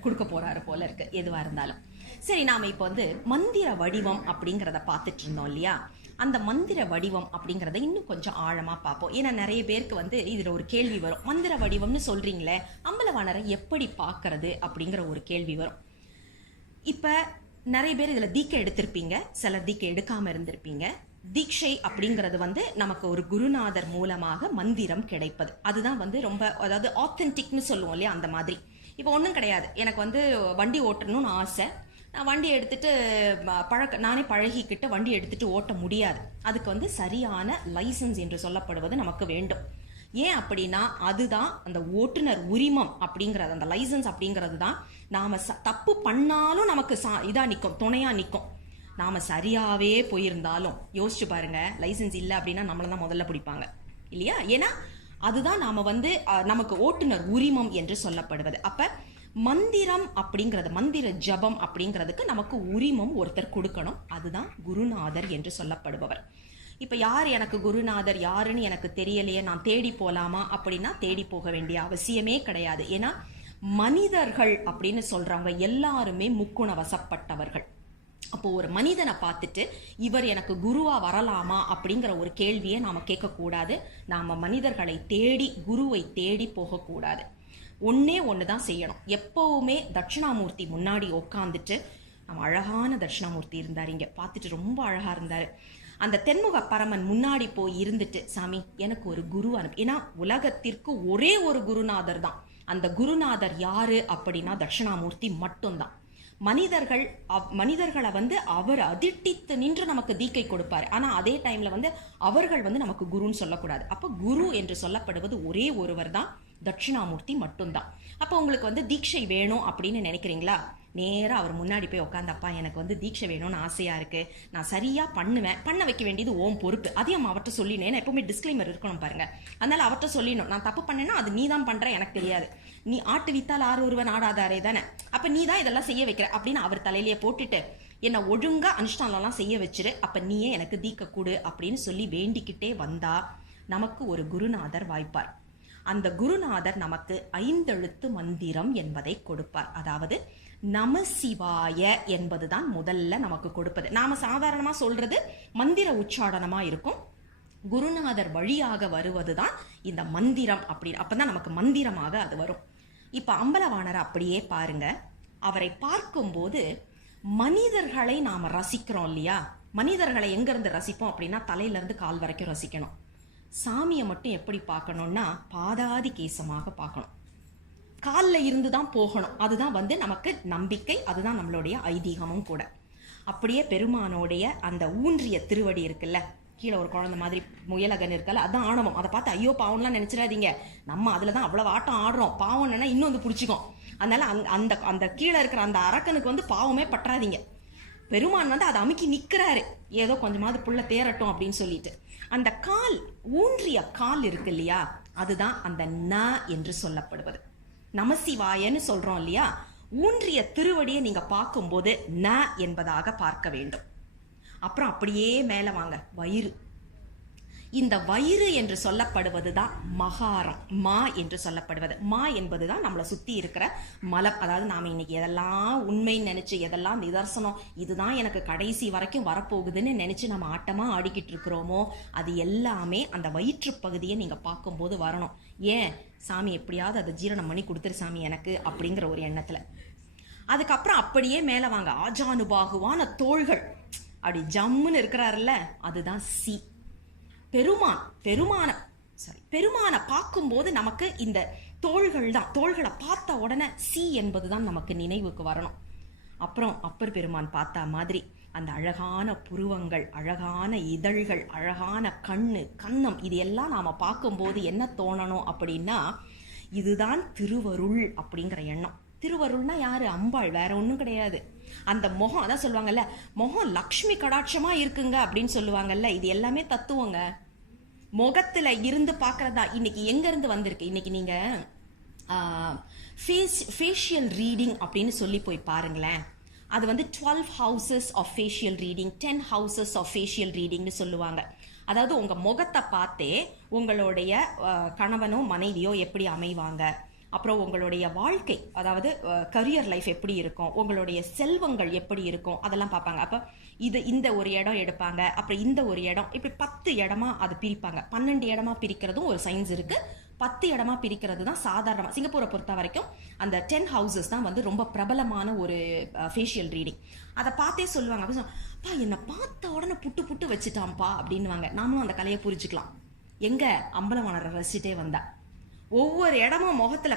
கொடுக்க போறாரு போல இருக்கு. எதுவா இருந்தாலும் சரி, நாம இப்ப மந்திர வடிவம் அப்படிங்கறத பாத்துட்டு இருந்தோம் இல்லையா? அந்த மந்திர வடிவம் அப்படிங்கறத இன்னும் கொஞ்சம் ஆழமா பார்ப்போம். ஏன்னா நிறைய பேருக்கு இதுல ஒரு கேள்வி வரும், மந்திர வடிவம்னு சொல்றீங்களே, அம்பலவாணரை எப்படி பாக்குறது அப்படிங்கிற ஒரு கேள்வி வரும். இப்ப நிறைய பேர் இதுல தீக்கை எடுத்திருப்பீங்க, சிலர் தீக்கை எடுக்காம இருந்திருப்பீங்க. தீட்சை அப்படிங்கிறது நமக்கு ஒரு குருநாதர் மூலமாக மந்திரம் கிடைப்பது. அதுதான் ரொம்ப, அதாவது ஆத்தென்டிக்னு சொல்லுவோம் இல்லையா, அந்த மாதிரி. இப்போ ஒன்றும் கிடையாது, எனக்கு வண்டி ஓட்டணும்னு ஆசை. நான் வண்டி எடுத்துட்டு நானே பழகிக்கிட்டு வண்டி எடுத்துட்டு ஓட்ட முடியாது. அதுக்கு சரியான லைசன்ஸ் என்று சொல்லப்படுவது நமக்கு வேண்டும். ஏன் அப்படின்னா அதுதான் அந்த ஓட்டுநர் உரிமம் அப்படிங்கிறது, அந்த லைசன்ஸ் அப்படிங்கிறது தான் நாம தப்பு பண்ணாலும் நமக்கு இதா நிற்கும், துணையா நிற்கும். நாம சரியாவே போயிருந்தாலும் யோசிச்சு பாருங்க, லைசன்ஸ் இல்லை அப்படின்னா நம்மள தான் முதல்ல பிடிப்பாங்க இல்லையா? ஏன்னா அதுதான் நாம நமக்கு ஓட்டுநர் உரிமம் என்று சொல்லப்படுவது. அப்ப மந்திரம் அப்படிங்கிறது, மந்திர ஜபம் அப்படிங்கிறதுக்கு நமக்கு உரிமம் ஒருத்தர் கொடுக்கணும். அதுதான் குருநாதர் என்று சொல்லப்படுபவர். இப்ப யார் எனக்கு குருநாதர் யாருன்னு எனக்கு தெரியலையே, நான் தேடி போலாமா அப்படின்னா தேடி போக வேண்டிய அவசியமே கிடையாது. ஏன்னா மனிதர்கள் அப்படின்னு சொல்றவங்க எல்லாருமே முக்குண வசப்பட்டவர்கள். அப்போ ஒரு மனிதனை பார்த்துட்டு இவர் எனக்கு குருவா வரலாமா அப்படிங்கிற ஒரு கேள்வியை நாம கேட்கக்கூடாது. நாம மனிதர்களை தேடி, குருவை தேடி போகக்கூடாது. ஒன்னே ஒண்ணுதான் செய்யணும். எப்பவுமே தட்சிணாமூர்த்தி முன்னாடி உட்காந்துட்டு, நம்ம அழகான தட்சிணாமூர்த்தி இருந்தார், இங்க பார்த்துட்டு ரொம்ப அழகா இருந்தாரு. அந்த தென்முக பரமன் முன்னாடி போய் இருந்துட்டு, சாமி எனக்கு ஒரு குரு அனுப்பு. ஏன்னா உலகத்திற்கு ஒரே ஒரு குருநாதர் தான். அந்த குருநாதர் யாரு அப்படின்னா தட்சிணாமூர்த்தி மட்டும்தான். மனிதர்களை அவர் அதிர்ட்டித்து நின்று நமக்கு தீக்கை கொடுப்பாரு. ஆனா அதே டைம்ல அவர்கள் நமக்கு குருன்னு சொல்லக்கூடாது. அப்ப குரு என்று சொல்லப்படுவது ஒரே ஒருவர் தான், தட்சிணாமூர்த்தி மட்டும்தான். அப்ப உங்களுக்கு தீட்சை வேணும் அப்படின்னு நினைக்கிறீங்களா, நேரா அவர் முன்னாடி போய் உட்காந்தப்பா எனக்கு தீட்சை வேணும்னு ஆசையா இருக்கு, நான் சரியா பண்ணுவேன், பண்ண வைக்க வேண்டியது ஓம் பொறுப்பு, அதையும் அவர்கிட்ட சொல்லினேன். ஏன்னா எப்பவுமே டிஸ்க்ளைமர் இருக்கணும் பாருங்க. அதனால அவர்கிட்ட சொல்லிடணும், நான் தப்பு பண்ணேன்னா அது நீ தான் பண்ற, எனக்கு தெரியாது, நீ ஆட்டு வித்தால் ஆறு ஒருவன் ஆடாதாரே தானே, அப்ப நீ தான் இதெல்லாம் செய்ய வைக்கிற அப்படின்னு அவர் தலையிலேயே போட்டுட்டு என்னை ஒழுங்கா அனுஷ்டானம்லாம் செய்ய வச்சிரு, அப்ப நீயே எனக்கு தீக்க கூடு அப்படின்னு சொல்லி வேண்டிக்கிட்டே வந்தா நமக்கு ஒரு குருநாதர் வாய்ப்பார். அந்த குருநாதர் நமக்கு 5 எழுத்து மந்திரம் என்பதை கொடுப்பார். அதாவது நம சிவாய என்பதுதான் முதல்ல நமக்கு கொடுப்பது. நாம சாதாரணமா சொல்றது மந்திர உச்சாடனமா இருக்கும். குருநாதர் வழியாக வருவதுதான் இந்த மந்திரம். அப்பதான் நமக்கு மந்திரமாக அது வரும். இப்ப அம்பலவாணரை அப்படியே பாருங்க. அவரை பார்க்கும்போது மனிதர்களை நாம ரசிக்கிறோம் இல்லையா? மனிதர்களை எங்க இருந்து ரசிப்போம் அப்படின்னா தலையில இருந்து கால் வரைக்கும் ரசிக்கணும். சாமியை மட்டும் எப்படி பார்க்கணும்னா பாதாதி கேசமாக பார்க்கணும். காலில் இருந்து தான் போகணும். அதுதான் நமக்கு நம்பிக்கை, அதுதான் நம்மளுடைய ஐதீகமும் கூட. அப்படியே பெருமானோடைய அந்த ஊன்றிய திருவடி இருக்குல்ல, கீழே ஒரு குழந்தை மாதிரி முயலகன் இருக்கல, அதான் ஆணவம். அதை பார்த்து ஐயோ பாவம்லாம் நினைச்சிடாதீங்க, நம்ம அதுல தான் அவ்வளவு ஆட்டம் ஆடுறோம், பாவம் என்ன இன்னும் பிடிச்சிக்கும். அதனால அந்த அந்த கீழே இருக்கிற அந்த அரக்கனுக்கு பாவமே பற்றாதீங்க. பெருமான் அதை அமுக்கி நிக்கிறாரு, ஏதோ கொஞ்சமாவது புள்ள தேரட்டும் அப்படின்னு சொல்லிட்டு. அந்த கால், ஊன்றிய கால் இருக்கு இல்லையா, அதுதான் அந்த ந என்று சொல்லப்படுவது. நமசிவாயன்னு சொல்றோம் இல்லையா, ஊன்றிய திருவடியை நீங்க பார்க்கும்போது ந என்பதாக பார்க்க வேண்டும். அப்புறம் அப்படியே மேலே வாங்க, வயிறு. இந்த வயிறு என்று சொல்லப்படுவது தான் மகாரம், மா என்று சொல்லப்படுவது. மா என்பது தான் நம்மளை சுற்றி இருக்கிற மலம். அதாவது நாம் இன்னைக்கு எதெல்லாம் உண்மைன்னு நினச்சி, எதெல்லாம் நிதர்சனம், இதுதான் எனக்கு கடைசி வரைக்கும் வரப்போகுதுன்னு நினச்சி நம்ம ஆட்டமாக ஆடிக்கிட்டு இருக்கிறோமோ, அது எல்லாமே அந்த வயிற்று பகுதியை நீங்கள் பார்க்கும்போது வரணும். ஏன் சாமி எப்படியாவது அதை ஜீரணம் பண்ணி கொடுத்துரு சாமி எனக்கு அப்படிங்கிற ஒரு எண்ணத்தில். அதுக்கப்புறம் அப்படியே மேலே வாங்க, ஆஜானுபாகுவான தோள்கள், அப்படி ஜம்முன்னு இருக்கிறாருல்ல, அதுதான் சி. பெருமான பார்க்கும்போது நமக்கு இந்த தோள்கள் தான், தோள்களை பார்த்த உடனே சி என்பது தான் நமக்கு நினைவுக்கு வரணும். அப்புறம் அப்பர் பெருமான் பார்த்தா மாதிரி அந்த அழகான புருவங்கள், அழகான இதழ்கள், அழகான கன்னம், இது எல்லாம் நாம் பார்க்கும்போது என்ன தோணணும் அப்படின்னா, இதுதான் திருவருள் அப்படிங்கிற எண்ணம். திருவருள்னா யாரு? அம்பாள், வேற ஒன்றும் கிடையாது. அந்த முகம், அதான் சொல்லுவாங்கல்ல, முகம் லக்ஷ்மி கடாட்சமா இருக்குங்க அப்படின்னு சொல்லுவாங்கல்ல, இது எல்லாமே தத்துவங்க. முகத்துல இருந்து பார்க்கறதா. இன்னைக்கு எங்க இருந்து வந்திருக்கு? இன்னைக்கு நீங்க ஃபேஷியல் ரீடிங் அப்படின்னு சொல்லி போய் பாருங்களேன். அது வந்து 12 houses of facial reading, 10 houses of facial ரீடிங்னு சொல்லுவாங்க. அதாவது உங்க முகத்தை பார்த்தே உங்களுடைய கணவனோ மனைவியோ எப்படி அமைவாங்க, அப்புறம் உங்களுடைய வாழ்க்கை, அதாவது கரியர் லைஃப் எப்படி இருக்கும், உங்களுடைய செல்வங்கள் எப்படி இருக்கும், அதெல்லாம் பார்ப்பாங்க. அப்போ இந்த ஒரு இடம் எடுப்பாங்க, அப்புறம் இந்த ஒரு இடம், இப்படி 10 இடமா அது பிரிப்பாங்க. 12 இடமா பிரிக்கிறதும் ஒரு சயின்ஸ் இருக்கு, 10 இடமா பிரிக்கிறது தான் சாதாரணமாக. சிங்கப்பூரை பொறுத்த வரைக்கும் அந்த 10 houses தான் வந்து ரொம்ப பிரபலமான ஒரு ஃபேஷியல் ரீடிங். அதை பார்த்தே சொல்லுவாங்க. அப்படி பா என்னை பார்த்த உடனே புட்டு வச்சுட்டான்ப்பா அப்படின்வாங்க. நாமளும் அந்த கலையை புரிஞ்சுக்கலாம். எங்க அம்பலவாணரை ரசிச்சிட்டே வந்தா ஒவ்வொரு இடமும் முகத்துல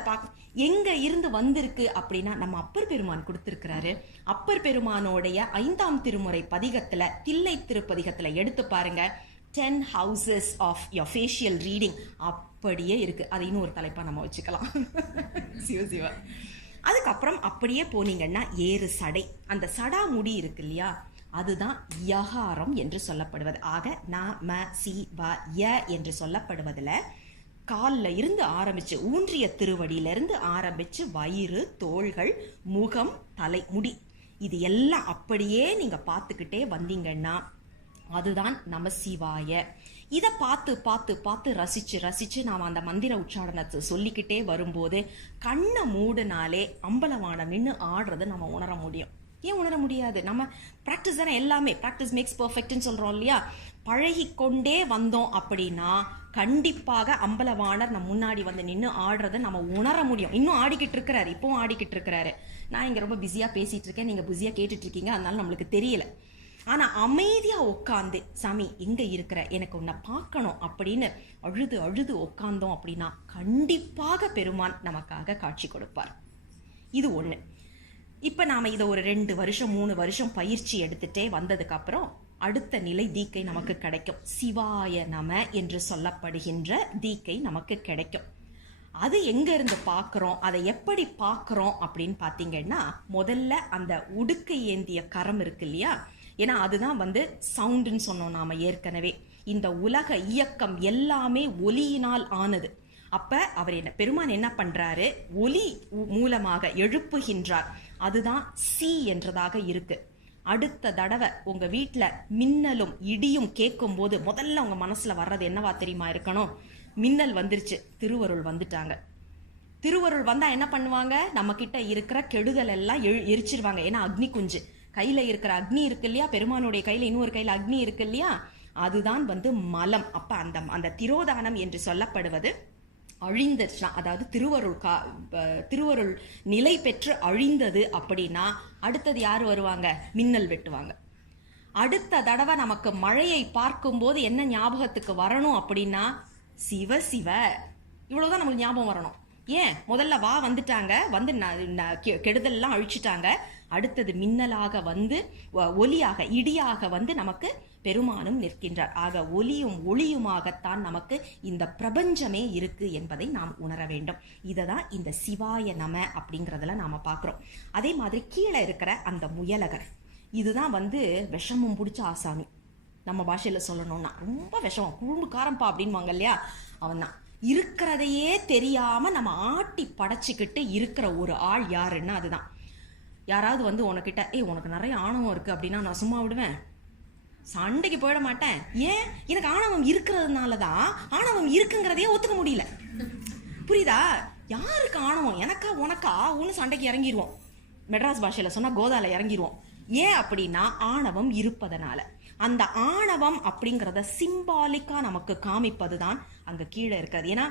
எங்க இருந்து வந்திருக்கு அப்படின்னா நம்ம அப்பர் பெருமான் கொடுத்திருக்கிறாரு. அப்பர் பெருமானோடைய 5ஆம் திருமுறை பதிகத்துல, தில்லை திருப்பதிகத்துல எடுத்து பாருங்க, 10 houses of your facial reading அப்படியே இருக்கு. அது இன்னும் ஒரு தலைப்பா நம்ம வச்சுக்கலாம். சிவசிவா. அதுக்கப்புறம் அப்படியே போனீங்கன்னா ஏறு சடை, அந்த சடா முடி இருக்கு இல்லையா, அதுதான் யகாரம் என்று சொல்லப்படுவது. ஆக ந ம சி வ ய என்று சொல்லப்படுவதுல காலில் இருந்து ஆரம்பிச்சு, ஊன்றிய திருவடியிலிருந்து ஆரம்பிச்சு வயிறு, தோள்கள், முகம், தலை, முடி, இது எல்லாம் அப்படியே நீங்க பார்த்துக்கிட்டே வந்தீங்கன்னா அதுதான் நம சிவாய. இதை பார்த்து ரசிச்சு நாம் அந்த மந்திர உச்சாரணத்தை சொல்லிக்கிட்டே வரும்போது கண்ணை மூடுனாலே அம்பலவாணம் நின்று ஆடுறது நம்ம உணர முடியும். ஏன் உணர முடியாது? நம்ம ப்ராக்டிஸ் தானே எல்லாமே. ப்ராக்டிஸ் மேக்ஸ் பர்ஃபெக்ட்னு சொல்கிறோம் இல்லையா? பழகி கொண்டே வந்தோம் அப்படின்னா கண்டிப்பாக அம்பலவாணர் நம்ம முன்னாடி வந்து நின்று ஆடுறதை நம்ம உணர முடியும். இன்னும் ஆடிக்கிட்டு இருக்கிறாரு, இப்பவும் ஆடிக்கிட்டு இருக்கிறாரு. நான் இங்கே ரொம்ப பிஸியாக பேசிகிட்டு இருக்கேன், நீங்கள் பிஸியாக கேட்டுட்டு இருக்கீங்க, அதனால நம்மளுக்கு தெரியல. ஆனால் அமைதியாக உட்காந்து சாமி எங்கே இருக்கிற, எனக்கு உன்னை பார்க்கணும் அப்படின்னு அழுது உட்காந்தோம் அப்படின்னா கண்டிப்பாக பெருமான் நமக்காக காட்சி கொடுப்பார். இது ஒன்று. இப்போ நாம் இதை ஒரு 2 வருஷம் 3 வருஷம் பயிற்சி எடுத்துகிட்டே வந்ததுக்கப்புறம் அடுத்த நிலை தீக்கை நமக்கு கிடைக்கும். சிவாய நம என்று சொல்லப்படுகின்ற தீக்கை நமக்கு கிடைக்கும். அது எங்க இருந்து பார்க்குறோம், அதை எப்படி பார்க்குறோம் அப்படின்னு பார்த்தீங்கன்னா, முதல்ல அந்த உடுக்கை ஏந்திய கரம் இருக்கு இல்லையா, ஏன்னா அதுதான் வந்து சவுண்டுன்னு சொன்னோம் நாம ஏற்கனவே. இந்த உலக இயக்கம் எல்லாமே ஒலியினால் ஆனது. அப்ப அவர் பெருமான் என்ன பண்றாரு, ஒலி மூலமாக எழுப்புகின்றார். அதுதான் சி என்றதாக இருக்கு. அடுத்த தடவை உங்க வீட்டுல மின்னலும் இடியும் கேட்கும் போது முதல்ல உங்க மனசுல வர்றது என்னவா தெரியுமா இருக்கணும்? மின்னல் வந்துருச்சு, திருவருள் வந்துட்டாங்க. திருவருள் வந்தா என்ன பண்ணுவாங்க, நம்ம கிட்ட இருக்கிற கெடுதல் எல்லாம் எரிச்சிருவாங்க. ஏன்னா அக்னி குஞ்சு கையில இருக்கிற அக்னி இருக்கு இல்லையா, பெருமானுடைய கையில இன்னொரு கையில அக்னி இருக்கு இல்லையா, அதுதான் வந்து மலம். அப்ப அந்த திரோதானம் என்று சொல்லப்படுவது அழிந்துச்சுன்னா, அதாவது திருவருள் நிலை பெற்று அழிந்தது அப்படின்னா அடுத்தது யார் வருவாங்க, மின்னல் வெட்டுவாங்க. அடுத்த தடவை நமக்கு மழையை பார்க்கும்போது என்ன ஞாபகத்துக்கு வரணும் அப்படின்னா, சிவ சிவ, இவ்வளவுதான் நமக்கு ஞாபகம் வரணும். ஏன், முதல்ல வந்துட்டாங்க, வந்து கெடுதல்லாம் அழிச்சிட்டாங்க. அடுத்தது மின்னலாக வந்து ஒலியாக இடியாக வந்து நமக்கு பெருமானும் நிற்கின்றார். ஆக ஒலியும் ஒளியுமாகத்தான் நமக்கு இந்த பிரபஞ்சமே இருக்கு என்பதை நாம் உணர வேண்டும். இதை தான் இந்த சிவாய நம அப்படிங்கிறதுல நாம பார்க்குறோம். அதே மாதிரி கீழே இருக்கிற அந்த முயலகர், இதுதான் வந்து விஷமும் பிடிச்ச ஆசாமி. நம்ம பாஷையில சொல்லணும்னா ரொம்ப விஷம், குழும்பு காரம்பா அப்படின்வாங்க இல்லையா, அவன் தான். இருக்கிறதையே தெரியாம நம்ம ஆட்டி படைச்சிக்கிட்டு இருக்கிற ஒரு ஆள் யாருன்னா அதுதான். யாராவது வந்து உனக்கிட்ட உனக்கு நிறைய ஆணவம் இருக்கு அப்படின்னா நான் சும்மா விடுவேன்? சண்டைக்கு போயிட மாட்டேன். ஏன்? எனக்கு ஆணவம் இருக்கிறதுனால தான் ஆணவம் இருக்குங்கிறதையே ஒத்துக்க முடியல. புரியுதா? யாருக்கு ஆணவம்? எனக்கா உனக்கா ஒன்று சண்டைக்கு இறங்கிடுவோம். மெட்ராஸ் பாஷையில சொன்னா கோதால இறங்கிடுவோம். ஏன் அப்படின்னா ஆணவம் இருப்பதனால. அந்த ஆணவம் அப்படிங்கிறத சிம்பாலிக்கா நமக்கு காமிப்பது தான் அங்க கீழே இருக்கிறது. ஏன்னா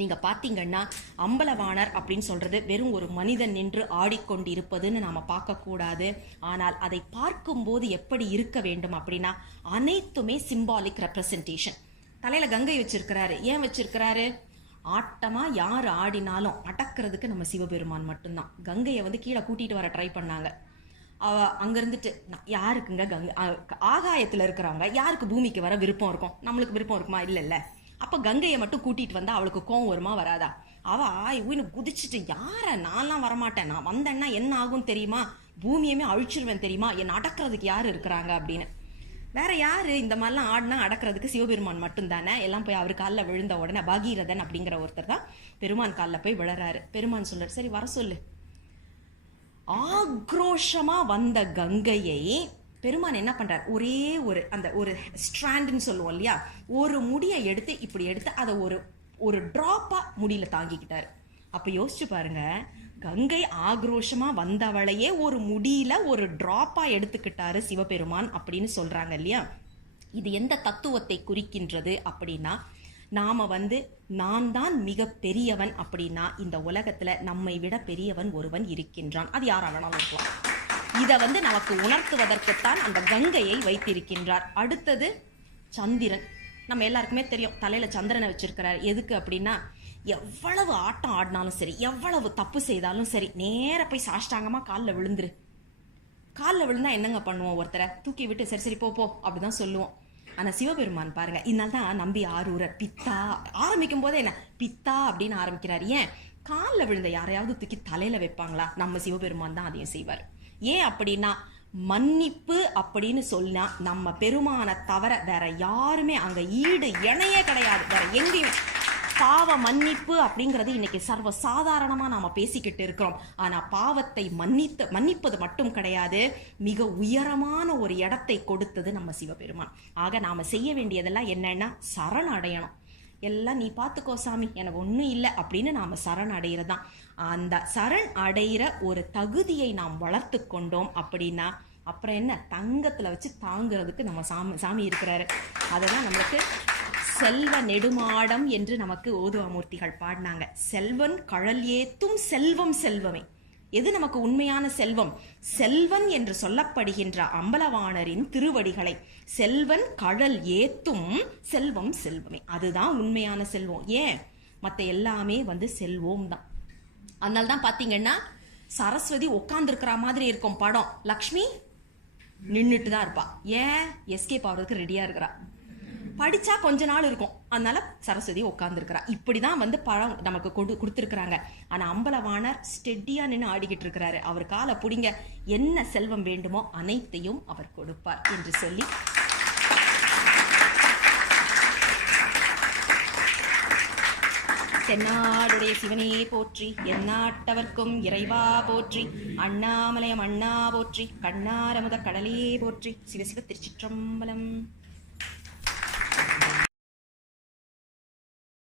நீங்க பாத்தீங்கன்னா அம்பலவாணர் அப்படின்னு சொல்றது வெறும் ஒரு மனிதன் நின்று ஆடிக்கொண்டிருப்பதுன்னு நாம பார்க்க கூடாது. ஆனால் அதை பார்க்கும்போது எப்படி இருக்க வேண்டும் அப்படின்னா அனைத்துமே சிம்பாலிக் ரெப்ரசன்டேஷன். தலையில கங்கை வச்சிருக்கிறாரு. ஏன் வச்சிருக்கிறாரு? ஆட்டமா யார் ஆடினாலும் அடக்கிறதுக்கு நம்ம சிவபெருமான் மட்டும்தான். கங்கையை வந்து கீழே கூட்டிட்டு வர ட்ரை பண்ணாங்க. அங்க இருந்துட்டு யாருக்குங்க கங்கை ஆகாயத்துல இருக்கிறவங்க யாருக்கு பூமிக்கு வர விருப்பம் இருக்கும்? நம்மளுக்கு விருப்பம் இருக்குமா? இல்ல. அப்ப கங்கையை மட்டும் கூட்டிட்டு வந்தா அவளுக்கு கோவம் வருமா? வராதா? அவ இவனு குதிச்சுட்டு யார நான்லாம் வரமாட்டேன், நான் வந்தேன்னா என்ன ஆகும் தெரியுமா, பூமியுமே அழிச்சிருவேன் தெரியுமா, என்னை அடக்கிறதுக்கு யாரு இருக்கிறாங்க அப்படின்னு. வேற யாரு இந்த மாதிரிலாம் ஆடினா அடக்கிறதுக்கு? சிவபெருமான் மட்டும் தானே. எல்லாம் போய் அவர் காலில் விழுந்த உடனே பாகீரதன் அப்படிங்கிற ஒருத்தர் தான் பெருமான் காலில் போய் விழறாரு. பெருமான் சொல்றாரு, சரி வர சொல்லு. ஆக்ரோஷமா வந்த கங்கையை பெருமான் என்ன பண்றார்? ஒரே ஒரு ஸ்ட்ராண்டுன்னு சொல்லுவோம் இல்லையா, ஒரு முடியை எடுத்து இப்படி எடுத்து அதை ஒரு டிராப்பா முடியில தாங்கிக்கிட்டாரு. அப்ப யோசிச்சு பாருங்க, கங்கை ஆக்ரோஷமா வந்தவளையே ஒரு முடியில ஒரு டிராப்பா எடுத்துக்கிட்டாரு சிவபெருமான் அப்படின்னு சொல்றாங்க இல்லையா. இது எந்த தத்துவத்தை குறிக்கின்றது அப்படின்னா, நாம நான் தான் மிக பெரியவன் அப்படின்னா இந்த உலகத்துல நம்மை விட பெரியவன் ஒருவன் இருக்கின்றான். அது யாரா வேணாலும் இருக்கலாம். இதை நமக்கு உணர்த்துவதற்குத்தான் அந்த கங்கையை வைத்திருக்கின்றார். அடுத்தது சந்திரன். நம்ம எல்லாருக்குமே தெரியும், தலையில சந்திரனை வச்சிருக்கிறார். எதுக்கு அப்படின்னா, எவ்வளவு ஆட்டம் ஆடினாலும் சரி, எவ்வளவு தப்பு செய்தாலும் சரி, நேர போய் சாஷ்டாங்கமா காலில் விழுந்துரு. காலில் விழுந்தா என்னங்க பண்ணுவோம்? ஒருத்தரை தூக்கி விட்டு சரி சரி போ அப்படிதான் சொல்லுவோம். ஆனா சிவபெருமான் பாருங்க, இதனால தான் நம்பி ஆரூரர் பித்தா ஆரம்பிக்கும் போதே என்ன பித்தா அப்படின்னு ஆரம்பிக்கிறார். ஏன்? காலில் விழுந்த யாரையாவது தூக்கி தலையில வைப்பாங்களா? நம்ம சிவபெருமான் தான் அதையும் செய்வார். ஏன் அப்படின்னா, மன்னிப்பு அப்படின்னு சொன்னா நம்ம பெருமான தவிர வேற யாருமே அங்க ஈடு இணையே கிடையாது வேற எங்கேயும். பாவ மன்னிப்பு அப்படிங்கிறது இன்னைக்கு சர்வ சாதாரணமா நாம பேசிக்கிட்டு இருக்கிறோம். ஆனா பாவத்தை மன்னிப்பது மட்டும் கிடையாது, மிக உயரமான ஒரு இடத்தை கொடுத்தது நம்ம சிவபெருமான். ஆக நாம செய்ய வேண்டியதெல்லாம் என்னன்னா, சரண் அடையணும். எல்லாம் நீ பார்த்துக்கோ சாமி, எனக்கு ஒன்றும் இல்லை அப்படின்னு நாம சரண் அடைகிறதான். அந்த சரண் அடைகிற ஒரு தகுதியை நாம் வளர்த்து கொண்டோம் அப்படின்னா அப்புறம் என்ன, தங்கத்துல வச்சு தாங்கிறதுக்கு நம்ம சாமி இருக்கிறாரு. அதெல்லாம் நம்மளுக்கு செல்வ நெடுமாடம் என்று நமக்கு ஓதுவாமூர்த்திகள் பாடினாங்க. செல்வன் கழல் ஏத்தும் செல்வம் செல்வமே. எது நமக்கு உண்மையான செல்வம்? செல்வன் என்று சொல்லப்படுகின்ற அம்பலவாணரின் திருவடிகளை செல்வன் கழல் ஏத்தும் செல்வம் செல்வமே, அதுதான் உண்மையான செல்வம். ஏன்? மற்ற எல்லாமே செல்வம் தான். அதனால்தான் பாத்தீங்கன்னா சரஸ்வதி உட்கார்ந்து இருக்கிற மாதிரி இருக்கும் படம், லக்ஷ்மி நின்றுட்டு தான் இருப்பா. ஏன்? எஸ்கேப் ஆகிறதுக்கு ரெடியா இருக்கிறா. படிச்சா கொஞ்ச நாள் இருக்கும், அதனால சரஸ்வதி உட்கார்ந்து இருக்கிறா. இப்படிதான் பழம் நமக்கு கொடுத்துருக்குறாங்க. ஆனா அம்பலவாணர் ஸ்டெடியா நின்று ஆடிக்கிட்டு இருக்கிறாரு. அவர் காலை புடிங்க, என்ன செல்வம் வேண்டுமோ அனைத்தையும் அவர் கொடுப்பார் என்று சொல்லி தென்னாடுடைய சிவனே போற்றி, எந்நாட்டவர்க்கும் இறைவா போற்றி, அண்ணாமலையம் அண்ணா போற்றி, கண்ணாரமுத கடலே போற்றி. சிவசிவ திருச்சிற்றம்பலம்.